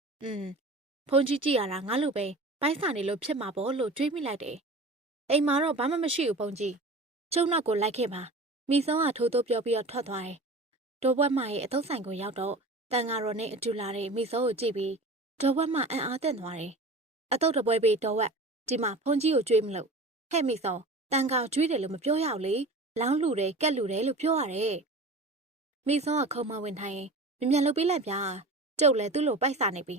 ဖုန်ကြီးကြည့်ရတာငါလိုပဲပိုက်စာနေလို့ဖြစ်မှာပေါ့လို့တွေးမိလိုက်တယ်အိမ်မှာတော့ဘာမှမရှိဘူးဖုန်ကြီးကျုံနောက်ကိုလိုက်ခဲ့ပါမိစောကထိုးထိုးပြောပြီးတော့ထွက်သွားတယ်ဒေါ်ဘွက်မရဲ့အတုပ်ဆိုင်ကိုရောက်တော့တန်ဃာတော်နဲ့အတူလာတဲ့မိစောကိုကြည့်ပြီးဒေါ်ဘွက်မအံ့အားသင့်သွားတယ်အတုပ်တပွဲပေးဒေါ်ဝက်ဒီမှာဖုန်ကြီးကိုကြွေးမလို့ဟဲ့မိစောတန်ဃာကြွေးတယ်လို့မပြောရဘူးလေလောင်းလူတယ်ကက်လူတယ်လို့ပြောရတယ်မိစောကခုံမဝင်ထိုင်ရင်မြန်လုပ်ပေးလိုက်ဗျာကျုပ်လည်းသူ့လိုပိုက်စာနေပြီ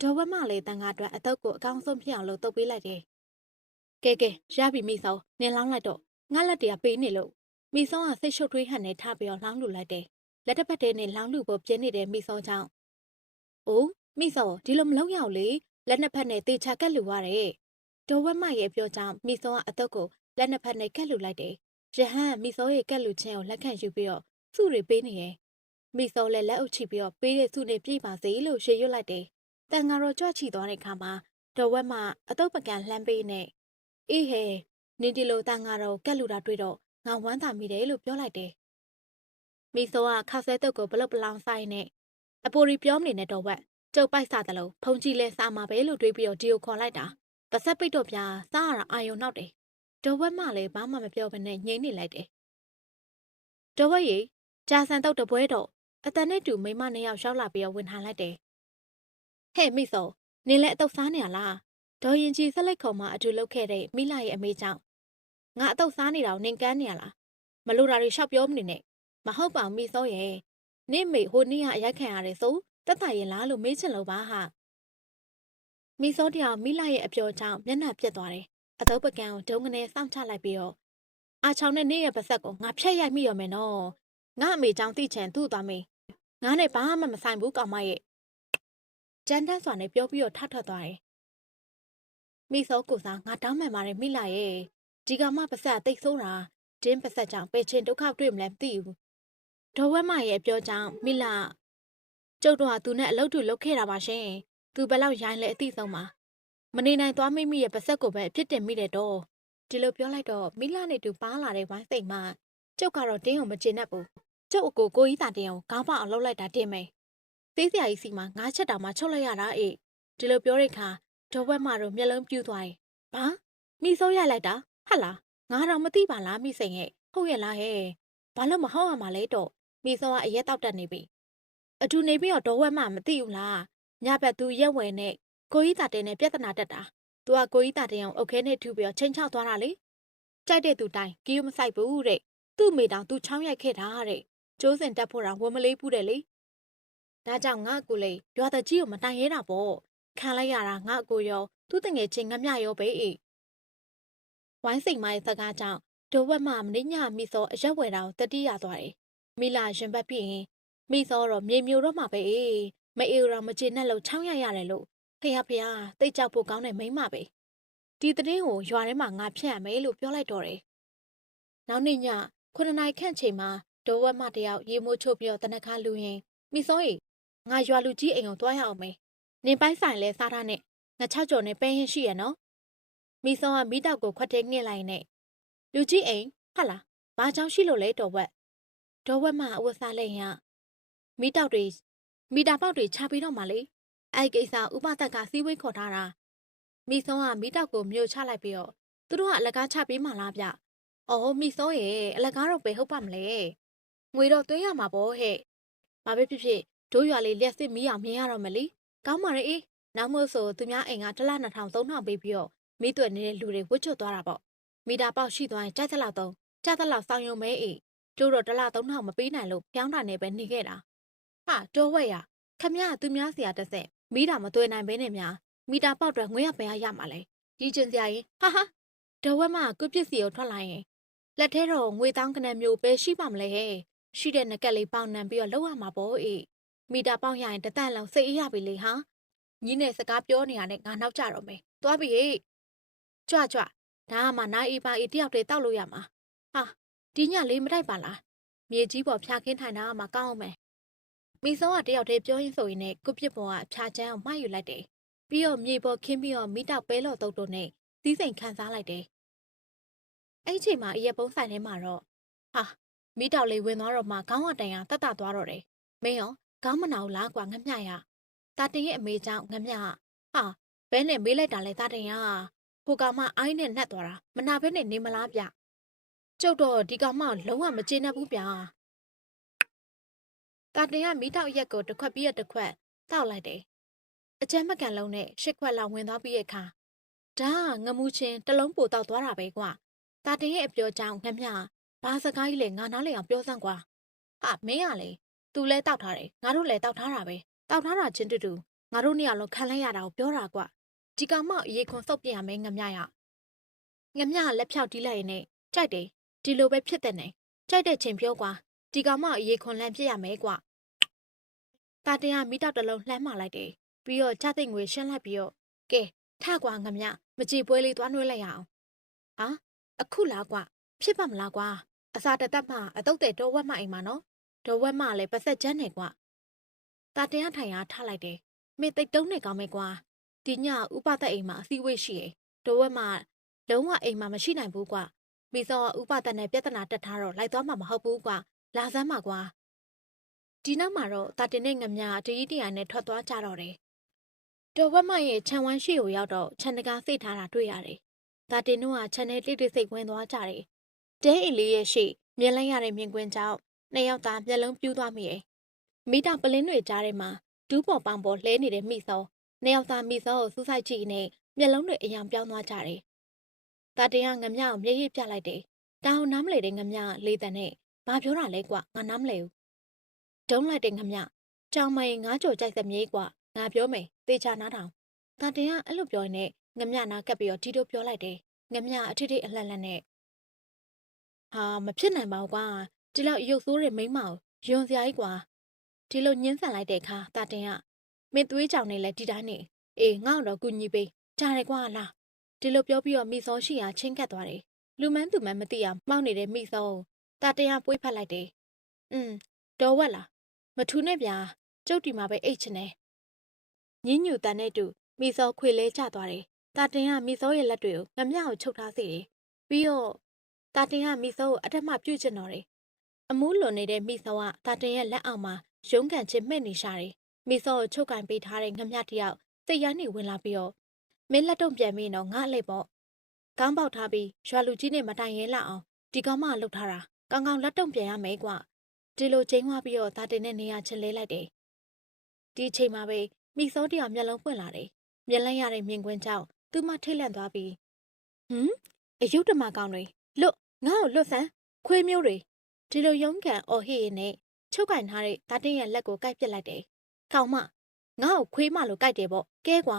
ဒေါ်ဘွက်မလည်းတန်ဃာအတွက်အတုပ်ကိုအကောင်းဆုံးဖြစ်အောင်လုပ်တုပ်ပေးလိုက်တယ်ကဲရပြီမိစောနင်လောင်းလိုက်တော့ငါလက်တရပေးနေလို့မိစောကစိတ်ရှုပ်ထွေးဟန်နဲ့ထားပြီးတော့လောင်းလူလိုက်တယ်လက်တစ်ဖက်တည်းနဲ့လောင်းလူဖို့ပြင်းနေတဲ့မိစောကြောင့်။အိုးမိစောဒီလိုမလုပ်ရအောင်လေလက်နှစ်ဖက်နဲ့တေချာကက်လူရတယ်။ဒေါ်ဝက်မရဲ့ပြောကြောင့်မိစောကအတုပ်ကိုလက်နှစ်ဖက်နဲ့ကက်လူလိုက်တယ်။ရဟန်းမိစောရဲ့ကက်လူချင်းကိုလက်ခံယူပြီးတော့စုတွေပေးနေရဲ့။မိစောလည်းလက်အုပ်ချပြီးတော့ပေးတဲ့စုနဲ့ပြေးပါစေလို့ရှေ့ရွတ်လိုက်တယ်။တန်ဃာတော်ကြွချီသွားတဲ့အခါမှာဒေါ်ဝက်မအတုပ်ပကံလှမ်းပေးနဲ့အေးဟဲနင်ဒီလိုတန်ဃာတော်ကက်လူတာတွေ့တော့ငါဝမ်းသာမိတယ်လို့ပြောလိုက်တယ်။မိစောကခါဆဲတုပ်ကိုဘလုတ်ပလောင်ဆိုင်နဲ့အပိုရီပြောမနေနဲ့တော့ဝက်ကျုပ်ပိုက်စားတယ်လို့ဖုန်ကြီးလဲစားမှာပဲလို့တွေးပြီးတော့ဒီကိုခေါ်လိုက်တာ။ပါဆက်ပိတ်တော့ပြာစားရတာအာယုံနောက်တယ်။ဒေါ်ဝက်မလည်းဘာမှမပြောဘဲနဲ့ငြိမ်နေလိုက်တယ်။ဒေါ်ဝက်ရေကြာဆန်တုပ်တပွဲတော့အတန်နဲ့တူမိမ2ယောက်ရောက်လာပြီးတော့ဝင်ထိုင်လိုက်တယ်။ဟဲ့မိစောနင်လည်းအတုပ်စားနေရလား။ဒေါ်ရင်ကြီးဆက်လက်ခုံမှာအတူလုပ်ခဲ့တဲ့မိလာရဲ့အမေကြောင့်ငါအတုပ်စားနေတာကိုနင်ကန်းနေရလားမလို့တာတွေရှောက်ပြောမနေနဲ့မဟုတ်ပါမိစောရဲ့နင့်မေဟိုနေ့ကအရိုက်ခံရတယ်ဆို တက်တာရင်လားလို့မေးချင်လို့ပါဟာမိစောတယောက်မိလာရဲ့အပြောကြောင့်မျက်နှာပြက်သွားတယ်အတုပ်ပကံကိုဒုံကနေစောင့်ချလိုက်ပြီးတော့အာချောင်းနဲ့နေရဲ့ပါဆက်ကိုငါဖျက်ရိုက်မိရမယ်နော်ငါအမေကြောင့်တိချင်သူ့သွားမေးငါနဲ့ဘာမှမဆိုင်ဘူးကောင်မရဲ့ကျန်းတန်းစွာနဲ့ပြောပြီးတော့ထထွက်သွားတယ်မိစောကိုစားငါတောင်းမှန်ပါတယ်မိလာရဲ့ဒီကောင်မပါဆက်တိတ်ဆိုးတာတင်းပါဆက်ကြောင့်ပေချင်ဒုက္ခတွေ့မလဲမသိဘူးဒေါ်ဝက်မရဲ့ပြောကြောင့်မိလာကျုပ်တို့ကသူနဲ့အလုပ်တူလုပ်ခဲ့တာပါရှင်သူဘယ်လောက်ရိုင်းလဲအသိဆုံးပါမနေနိုင်သွားမိမိရဲ့ပါဆက်ကိုပဲအဖြစ်တင်မိတယ်တော့ဒီလိုပြောလိုက်တော့မိလာနဲ့တူပါလာတဲ့ဝိုင်းစိတ်မှကျုပ်ကတော့တင်းကိုမကျေနပ်ဘူးကျုပ်အကိုကြီးတာတင်းကိုခေါင်းပေါအောင်လှုပ်လိုက်တာတင်မယ်သေးစရာကြီးစီမှာငါးချက်တောင်မှချုပ်လိုက်ရတာအေးဒီလိုပြောတဲ့အခါဒေါ်ဝက်မတို့မျက်လုံးပြူးသွားတယ်ဘာမိစိုးရလိုက်တာဟတ်လားငါတော့မသိပါလားမိစိန်ရဲ့ဟုတ်ရဲ့လားဟဲ့ဘာလို့မဟုတ်ရမှာလဲတော့မိစိုးကအရက်တောက်တက်နေပြီအထူနေပြီးတော့ဒေါ်ဝက်မမသိဘူးလားညဘက်သူရက်ဝယ်နဲ့ကိုကြီးတာတင်းနဲ့ပြဿနာတက်တာသူကကိုကြီးတာတင်းအောင်အုတ်ခဲနဲ့ထူပြီးတော့ချိန်ချောက်သွားတာလေကြိုက်တဲ့သူတိုင်းကီးမဆိုင်ဘူးတဲ့သူ့မိတောင်သူချောင်းရိုက်ခဲ့တာတဲ့ကျိုးစင်တက်ဖို့တော့ဝမလေးဘူးတဲ့လေဒါကြောင့်ငါ့ကိုလေရွာတကြီးကိုမတိုင်ရဲတာပေါ့ခံလိုက်ရတာငါ့ကိုရောသူ့တငယ်ချင်းငမြရောပဲအေးဝိုင်းစိန်မရဲ့စကားကြောင့်ဒိုဝက်မမင်းညမိစောအရက်ဝယ်တာကိုတတိရသွားတယ်မိလာရင်ဘက်ပြင်းမိစောတော့မြေမျိုးတော့မှာပဲအေးမအေးတော့မချေနဲ့လို့ချောင်းရရတယ်လို့ဖះတိတ်ကြောက်ဖို့ကောင်းတဲ့မိန်းမပဲဒီသတင်းကိုရွာထဲမှာငါဖြန့်ရမယ်လို့ပြောလိုက်တော့တယ်နောက်နေ့ည9 နာရီခန့်ချိန်မှာဒိုဝက်မတယောက်ရေမိုးချို့ပြီးတော့တနခါလူရင်မိစောရေငါရွာလူကြီးအိမ်ကိုတွားရအောင်မယ်နင်ပိုင်းဆိုင်လဲစားထားနဲ့ငါ6ကြော်နဲ့ပဲရင်ရှိရနော်မိစောကမိတောက်ကိုခွက်ထဲငှက်လိုက်နဲ့လူကြီးအိမ်ဟာလားဘာကြောင့်ရှိလို့လဲတော်ဝက်မအဝတ်စားလိုက်ရမိတာပေါက်တွေချပြီးတော့မှလေအဲ့ကိစ္စဥပဒက်ကစီးဝေးခေါ်ထားတာမိစောကမိတောက်ကိုမြို့ချလိုက်ပြီးတော့သူတို့ကအလကားချပေးမှလားဗျအော်မိစောရဲ့အလကားတော့ပဲဟုတ်ပါမလဲငွေတော့သွင်းရမှာပေါ့ဟဲ့ဘာပဲဖြစ်ဖြစ်တို့ရွာလေးလက်စစ်မီးအောင်မြင်ရတော့မလीကောင်းပါရဲ့အေးနောက်မို့ဆိုသူများအိမ်ကတစ်လ2000 3000ပေးပြီးတော့မိသွက်နေတဲ့လူတွေဝှက်ချွတ်သွားတာပေါ့မီတာပေါက်ရှိသွားရင်ကြက်သက်လောက်ဆောင်ရုံမဲအေးတို့တော့တစ်လ3000မပေးနိုင်လို့ပြောင်းတာနဲ့ပဲနေခဲ့တာဟာတော်ဝက်ရခမရသူများစရာတစ်ဆက်မိတာမသွင်းနိုင်ဘဲနဲ့များမီတာပေါက်တွေငွေရပင်ရမှာလဲကြီးကျင်စရာရင်ဟာတော်ဝက်မကုပစ္စည်းကိုထွက်လာရင်လက်ထဲတော့ငွေတောင်းကနန်းမျိုးပဲရှိပါမလဲဟဲ့ရှိတဲ့ငကက်လေးပေါင်နှံပြီးတော့လောက်ရမှာပေါ့အေးမီတာပေါက်ရရင်တသက်လုံးစိတ်အေးရပြီလေဟာညီနဲ့စကားပြောနေရတဲ့ငါနောက်ကြတော့မယ်သွားပြီဟေ့ကြွဒါမှနိုင်အေးပါအေးတယောက်တည်းတောက်လို့ရမှာဟာဒီညလေးမတိုက်ပါလားမြေကြီးပေါ်ဖျားခင်းထိုင်တာမှကောင်းအောင်မယ်မိစောကတယောက်တည်းပြောရင်းဆိုရင်နဲ့ကုပစ်ပေါ်ကဖျားချမ်းအောင်မှယူလိုက်တယ်ပြီးတော့မြေပေါ်ခင်းပြီးတော့မိတောက်ပဲလော်တုတ်တို့နဲ့စီးစိမ်ခန်းစားလိုက်တယ်အဲ့ချိန်မှာအရက်ပုံးဆိုင်ထဲမှာတော့ဟာမိတောက်လေးဝင်သွားတော့မှခေါင်းကတိုင်ရတက်တာသွားတော့တယ်မင်းရောခေါင်းမနာဘူးလားကွာငမြရတာတင်ရဲ့အမေကြောင့်ငမြဟာဘဲနဲ့မေးလိုက်တာလဲတာတင်ရဟိုကောင်မအိုင်းနဲ့နှက်သွားတာမနာဘဲနဲ့နေမလားဗျကျုပ်တော့ဒီကောင်မလုံးဝမကျေနပ်ဘူးဗျာတာတင်ကမိတောက်ရက်ကိုတစ်ခွက်ပြီးတစ်ခွက်တောက်လိုက်တယ်အကျန်းမကန်လုံးနဲ့ရှစ်ခွက်လောက်ဝင်သွားပြီးတဲ့အခါဒါငမူချင်းတလုံးပိုတောက်သွားတာပဲကွာတာတင်ရဲ့အပြောကြောင့်ငမြဘာစကားကြီးလဲငါနားလေအောင်ပြောစမ်းကွာဟာမင်းကလေသူလဲတောက်ထားတယ်ငါတို့လည်းတောက်ထားတာပဲတောက်ထားတာချင်းတူငါတို့နှစ်ယောက်လုံးခံလိုက်ရတာကိုပြောတာကွာဒီကောင်မရေခွန်စုပ်ပြရမယ်ငမြရငမြလက်ဖြောက်တီးလိုက်ရင်နဲ့ကြိုက်တယ်ဒီလိုပဲဖြစ်တဲ့နဲ့ကြိုက်တဲ့ချင်းပြောကွာဒီကောင်မရေခွန်လန့်ပြရမယ်ကွာတာတင်ကမိတောက်တလုံးလှမ်းမာလိုက်တယ်ပြီးတော့ချသိငွေရှင်းလိုက်ပြီးတော့ကဲထကွာငမြမကြည်ပွဲလေးသွားနှွှဲလိုက်ရအောင်ဟာအခုလားကွာဖြစ်ပါမလားကွာအစာတသက်မှအတုတ်တဲ့တော်ဝက်မအိမ်မှာနော်တော်ဝက်မလည်းပတ်ဆက်ချမ်းနေကွာတာတင်ကထိုင်အားထားလိုက်တယ်မင်းတိတ်တုံးနေကောင်းမယ်ကွာဒီညဥပသက်အိမ်မှာအစည်းအဝေးရှိတယ်တော်ဝက်မလုံးဝအိမ်မှာမရှိနိုင်ဘူးကွာမိစောဥပသက်နဲ့ပြဿနာတက်ထားတော့လိုက်သွားမှာမဟုတ်ဘူးကွာလာစမ်းပါကွာဒီနောက်မှာတော့တာတင်နဲ့ငမြတရီးတရနဲ့ထွက်သွားကြတော့တယ်တော်ဝက်မရဲ့ခြံဝမ်းရှိကိုရောက်တော့ခြံတကားစိတ်ထားတာတွေ့ရတယ်တာတင်တို့ကခြံထဲတိတ်တိတ်စိတ်ဝင်သွားကြတယ်တဲအိမ်လေးရဲ့ရှေ့မြင်လိုက်ရတဲ့မြင်ကွင်းကြောင့်နှစ်ယောက်သားမျက်လုံးပြူးသွားမိတယ်မိတာပလင်းတွေကြားထဲမှာဒူးပေါ်ပေါင်ပေါ်လှဲနေတဲ့မိစောနှစ်ယောက်သားမိစောကိုစူးစိုက်ကြည့်နေမျက်လုံးတွေအယောင်ပြောင်းသွားကြတယ်တာတင်ကငမြကိုမျက်ရည်ပြလိုက်တယ်တောင်နားမလဲတဲ့ငမြလေးတန်နဲ့ဘာပြောတာလဲကွာငါနားမလဲဘူးဒုံးလိုက်တဲ့ငမြ ကြောင်မရင်ငါးကြော်ကြိုက်သမြေးကွာငါပြောမယ်သေချာနားထောင်တာတင်ကအဲ့လိုပြောနေငမြနာကပ်ပြီးတော့ဒီလိုပြောလိုက်တယ်ငမြအထစ်ထစ်အလှက်လက်နဲ့ဟာမဖြစ်နိုင်ပါဘူးကွာဒီလောက်ရုပ်ဆိုးတဲ့မိန်းမကိုယွန်စရာကြီးကွာဒီလိုညှင်းဆန်လိုက်တဲ့အခါတာတင်ကမင်းသွေးကြောင်နေလဲဒီတိုင်းနေအေးငါ့တော့ကူညီပေးကြားတယ်ကွာလားဒီလိုပြောပြီးတော့မိစောရှိရာချင်းကပ်သွားတယ်လူမန်းသူမန်းမသိအောင်မှောက်နေတဲ့မိစောတာတင်ကပွေးဖက်လိုက်တယ်တော်ဝက်လားမထူနဲ့ဗျာကျုပ်ဒီမှာပဲအိတ်ချင်တယ်ညင်းညူတန်တဲ့တူမိစောခွေလဲကျသွားတယ်တာတင်ကမိစောရဲ့လက်တွေကိုငမြကိုချုပ်ထားစေတယ်ပြီးတော့တာတင်ကမိစောကိုအထက်မှပြုတ်ကျင်တော်တယ်အမူးလွန်နေတဲ့မိစောကတာတင်ရဲ့လက်အောက်မှာရုံးကန်ချင်းမှဲ့နေရှာတယ်မိစောကိုချုပ်ကင်ပေးထားတဲ့ငမြတယောက်စိတ်ရိုင်းနေဝင်လာပြီးတော့မင်းလက်တော့ပြန်ပြီးတော့ငါ့အလိုက်ပေါ့ကောင်းပေါက်ထားပြီးရွာလူကြီးနဲ့မတိုင်ရဲလောက်အောင်ဒီကောင်မလှုပ်ထားတာကောင်းကောင်းလက်တော့ပြန်ရမယ်ကွာဒီလိုချိန်ဝါပြီးတော့တာတင်နဲ့နေရာချင်းလဲလိုက်တယ်ဒီအချိန်မှာပဲမိစောတယောက်မျက်လုံးပွင့်လာတယ်မျက်လန့်ရတဲ့မြင်ကွင်းကြောင့်သူမထိတ်လန့်သွားပြီးအယုဒ္ဓမကောင်တွေလွတ်ငါ့ကိုလွတ်ဆန်းခွေးမျိုးတွေဒီလိုရုံးကန်အော်ဟစ်ရနဲ့ချုပ်ကင်ထားတဲ့တာတင်ရဲ့လက်ကိုကိုက်ပစ်လိုက်တယ်ကောင်မငါ့ကိုခွေးမလို့ကိုက်တယ်ပေါ့ကဲကွာ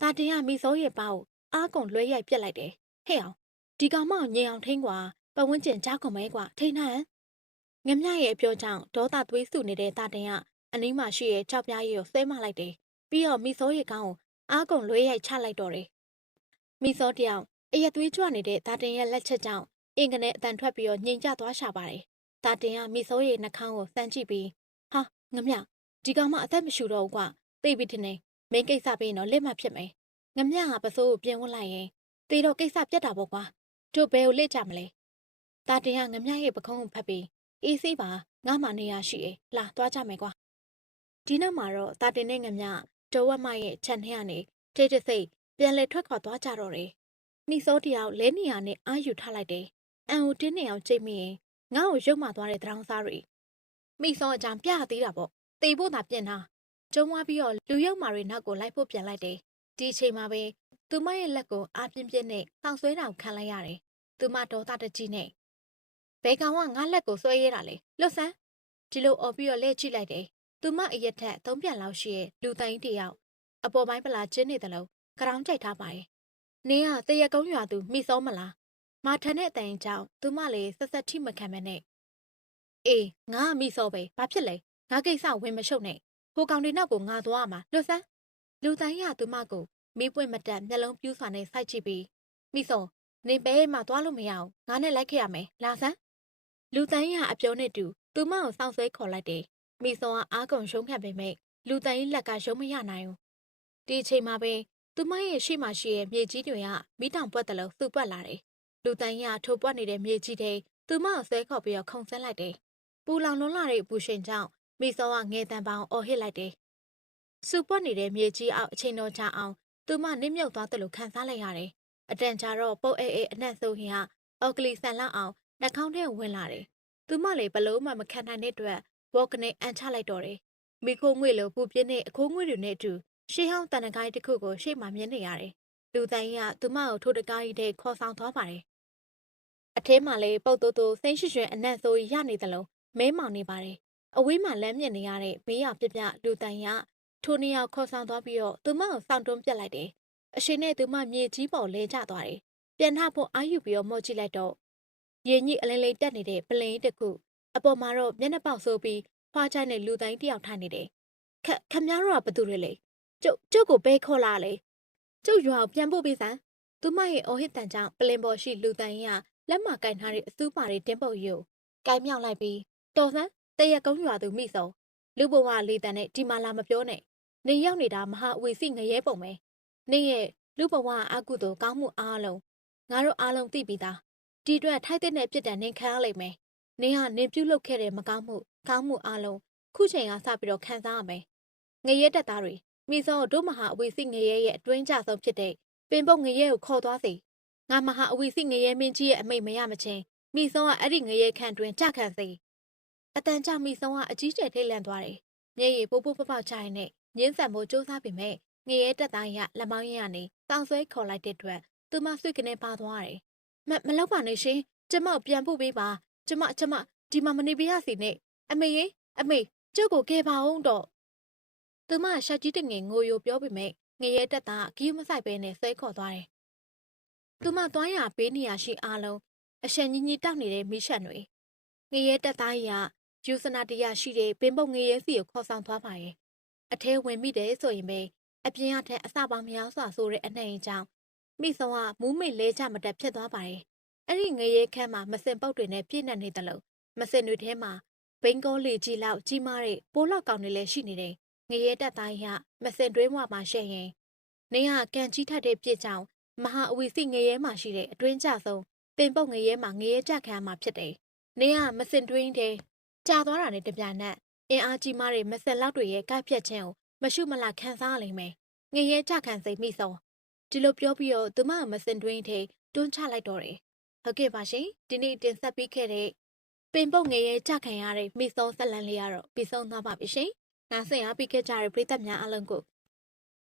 တာတင်ကမိစောရဲ့ပါကိုအားကုန်လွှဲရိုက်ပစ်လိုက်တယ်ဟဲ့အောင်ဒီကောင်မကိုညင်အောင်ထိန်းကွာပတ်ဝန်းကျင်ကြားကုန်မဲကွာထိန်းနိုင်ငမြရဲ့အပြောကြောင့်ဒေါသသွေးစုနေတဲ့တာတင်ကအနီးမှာရှိရဲ့ကြောက်ပြားရည်ကိုဆွဲမလိုက်တယ်ပြီးတော့မိစောရဲ့ခေါင်းကိုအားကုန်လွှဲရိုက်ချလိုက်တော့တယ်မိစောတယောက်အရက်သွေးကြွနေတဲ့တာတင်ရဲ့လက်ချက်ကြောင့်အင်ကနေအတန်ထွက်ပြီးတော့ညင်ကျသွားရှာပါတယ်တာတင်ကမိစောရဲ့နှာခေါင်းကိုစမ်းကြည့်ပြီးဟာငမြဒီကောင်မအသက်မရှူတော့ဘူးကွာသိပြီထင်တယ်မင်းကိစ္စပေးရင်တော့လက်မဖြစ်မယ်ငမြကပစိုးကိုပြင်ဝတ်လိုက်ရင်သေတော့ကိစ္စပြတ်တာပေါ့ကွာတို့ဘယ်ကိုလက်ကြမလဲတာတင်ကငမြရဲ့ပခုံးကိုဖတ်ပြီးအေးဆေးပါငါမှနေရရှိတယ်လာသွားကြမယ်ကွာဒီနောက်မှာတော့တာတင်နဲ့ငမြတော်ဝက်မရဲ့ခြံထဲကနေတိတ်တဆိတ်ပြန်လဲထွက်ခွာသွားကြတော့တယ်မိစောတယောက်လဲနေရနဲ့အာယူထားလိုက်တယ်အန်ကိုတင်းနေအောင်ကြိတ်မိရင်ငါ့ကိုရုပ်မှသွားတဲ့တရောင်းစားတွေမိစောအကြောင်းပြသေးတာပေါ့တေဖို့သာပြင်တာကျုံးသွားပြီးတော့လူရုပ်မာတွေနောက်ကိုလိုက်ဖို့ပြန်လိုက်တယ်ဒီအချိန်မှာပဲသူမရဲ့လက်ကိုအားပြင်းပြင်းနဲ့တောင်ဆွဲတောင်ခံလိုက်ရတယ်သူမဒေါသတကြီးနဲ့ဘဲကောင်ကငါလက်ကိုဆွဲရဲတာလေလွတ်ဆန်းဒီလိုអော်ပြီးတော့လဲကြည့်လိုက်တယ်သူမအရက်ထက်သုံးပြန်လောက်ရှိရဲ့လူသိန်းတယောက်အပေါ်ပိုင်းပလာကျင်းနေတယ်လို့ကရောင်းကြိုက်ထားပါရဲ့နင်းကတရက်ကုန်းရွာသူမိစောမလားမာထန်တဲ့အတိုင်ကြောင့်သူမလေဆက်ဆက်ထိမခံမနဲ့အေးငါကမိစောပဲဘာဖြစ်လဲငါကိစ္စဝင်မရှုပ်နဲ့ဟိုကောင်တွေနောက်ကိုငါသွားမှာလွတ်ဆန်းလူတိုင်းရသူမကိုမိပွင့်မတက်မျက်လုံးပြူးစွာနဲ့စိုက်ကြည့်ပြီးမိစောနေဘဲမှသွားလို့မရအောင်ငါနဲ့လိုက်ခဲ့ရမယ်လာဆန်းလူတိုင်းရအပြောနဲ့တူသူမကိုစောင့်ဆွဲခေါ်လိုက်တယ်မိစောကအားကုန်ရုံးခံပေမဲ့လူတိုင်းလက်ကရုံးမရနိုင်ဘူးဒီအချိန်မှာပဲသူမရဲ့ရှေ့မှာရှိတဲ့မြေကြီးတွေကမိတောင်ပွက်တယ်လို့သူ့ပွက်လာတယ်လူတိုင်းရထိုးပွက်နေတဲ့မြေကြီးတွေသူမကိုဆွဲခေါ်ပြီးတော့ခုန်ဆင်းလိုက်တယ်ပူလောင်လွန်းလာတဲ့အပူချိန်ကြောင့်မိစောကငဲတန်ပေါင်းအော်ဟစ်လိုက်တယ်စူပွက်နေတဲ့မြေကြီးအောက်အချိန်တော်ကြာအောင်သူမနစ်မြုပ်သွားတယ်လို့ခံစားလိုက်ရတယ်အတန်ကြာတော့ပုတ်အေးအေးအနက်ဆိုးရင်ကအော်ကလီဆန်လောက်အောင်နှာခေါင်းထဲဝင်လာတယ်သူမလည်းဘလို့မှမခံနိုင်တဲ့အတွက်ဘော့ကနေအန်ချလိုက်တော့တယ်မိခိုးငွေလိုပူပြင်းတဲ့အခိုးငွေတွေနဲ့အတူရှေးဟောင်းတန်တကိုင်းတစ်ခုကိုရှေ့မှာမြင်နေရတယ်လူတိုင်းကသူမကိုထိုးတကားကြီးတဲ့ခေါ်ဆောင်သွားပါတယ်အထဲမှာလည်းပုတ်တိုးတိုးစိမ့်ရွှွှွှင်အနက်ဆိုးရနေသလိုမဲမောင်နေပါတယ်အဝေးမှာလမ်းမြင်နေရတဲ့ဘေးရပြပြလူတိုင်းကထိုနေရာခေါ်ဆောင်သွားပြီးတော့သူမကိုစောင့်တွန်းပြတ်လိုက်တယ်အရှင်နဲ့သူမမြေကြီးပေါ်လဲကျသွားတယ်ပြန်ထဖို့အာယူပြီးတော့မော့ကြည့်လိုက်တော့ရေညိအလင်းလေးတက်နေတဲ့ပလင်းတစ်ခုအပေါ်မှာတော့မျက်နှာပေါက်ဆိုးပြီးဖွားချိုင်းတဲ့လူတိုင်းတယောက်ထိုင်နေတယ်ခမများတော့ကဘသူတွေလဲကျုပ်ကိုဘဲခေါ်လာလေကျုပ်ရွာကိုပြန်ဖို့ပေးစမ်းသူမရဲ့အော်ဟစ်တန်ကြောင့်ပလင်ပေါ်ရှိလူတိုင်းကလက်မကင်ထားတဲ့အစူးပါတွေတင်းပုတ်ယူကိုင်မြောက်လိုက်ပြီးတော်စမ်းတရက်ကုန်းရွာသူမိဆုံးလူဘဝလေးတန်နဲ့ဒီမာလာမပြောနဲ့နေရောက်နေတာမဟာအဝေစီငရဲပုံပဲနေရဲ့လူဘဝအကုသို့ကောင်းမှုအားလုံးငါတို့အားလုံးသိပြီးသားဒီအတွက်ထိုက်တဲ့နဲ့ပြစ်ဒဏ်နင်းခံရလိမ့်မယ်နင်းဟာနင်းပြုတ်လုခဲ့တဲ့မကောင်းမှုကောင်းမှုအားလုံးခုချိန်ကစပြီးတော့ခံစားရမယ်ငရဲတက်သားတွေမိစောတို့မဟာအဝေစီငရဲရဲ့အတွင်းကြဆုံးဖြစ်တဲ့ပင်ပုတ်ငရဲကိုခေါ်သွားစေငါမဟာအဝေစီငရဲမင်းကြီးရဲ့အမိတ်မရမချင်းမိစောကအဲ့ဒီငရဲခန့်တွင်ကြခံစေအတန်ကြောင့်မိစောကအကြီးကျယ်ထိတ်လန့်သွားတယ်မျက်ရည်ပိုးပိုးပေါက်ချိုင်းနဲ့ညင်းဆန်ဖို့စူးစမ်းပေမဲ့ငရဲတက်သားရလက်မောင်းရင်းကနေတောင်ဆွဲခေါ်လိုက်တဲ့အတွက်သူမဆွေကနေပါသွားတယ်မလောက်ပါနဲ့ရှင်ကျမပြန်ဖို့ပေးပါကျမဒီမှာမနေပြရစီနဲ့အမေ ကျုပ်ကိုကယ်ပါအောင်တော့သူမရှက်ကြီးတငယ်ငိုယိုပြောပေမဲ့ငရဲတက်သားဂီးမဆိုင်ပဲနဲ့ဆွဲခေါ်သွားတယ်သူမသွားရပေးနေရရှိအားလုံးအရှက်ကြီးကြီးတောက်နေတဲ့မိရှက်တွေငရဲတက်သားကြီးကယူစနာတရားရှိတဲ့ပင်ပုတ်ငရဲစီကိုခေါ်ဆောင်သွားပါရဲ့အထဲဝင်မိတယ်ဆိုရင်ပဲအပြင်အထက်အစပေါင်းများစွာဆိုတဲ့အနှံ့အကြောင်းမိဆုံးကမူးမိတ်လဲချမတက်ဖြစ်သွားပါတယ်အဲ့ဒီငရဲခန်းမှာမစင်ပုတ်တွေနဲ့ပြည့်နှက်နေတယ်လို့မစင်တွေထဲမှာဘိန်းကောလေကြီးလောက်ကြီးမားတဲ့ပိုးလောက်ကောင်တွေလည်းရှိနေတယ်ငရဲတက်သားကြီးကမစင်တွင်းဝမှာရှက်ရင်နေကကန်ကြီးထက်တဲ့ပြစ်ကြောင်မဟာအဝီစီငရဲမှာရှိတဲ့အတွင်းကြဆုံးပင်ပုတ်ငရဲမှာငရဲကြခံမှာဖြစ်တယ်နေကမစင်တွင်းတဲ့ကြာသွားတာနဲ့တပြိုင်နက်အင်အားကြီးမားတဲ့မစင်လောက်တွေရဲ့ကိုက်ဖြတ်ခြင်းကိုမရှုမလခံစားရလိမ့်မယ်ငရဲကြခံစိတ်မိဆုံးဒီလိုပြောပြီးတော့သူမမစင်တွင်းထဲတွန်းချလိုက်တော့တယ်ဟုတ်ကဲ့ပါရှင်ဒီနေ့တင်ဆက်ပေးခဲ့တဲ့ပင်ပုတ်ငရဲကြခံရတဲ့မိဆုံးဆက်လန်းလေးကတော့ပြီးဆုံးသွားပါပြီရှင်နားဆင်အားပေးခဲ့ကြတဲ့ပရိသတ်များအားလုံးကို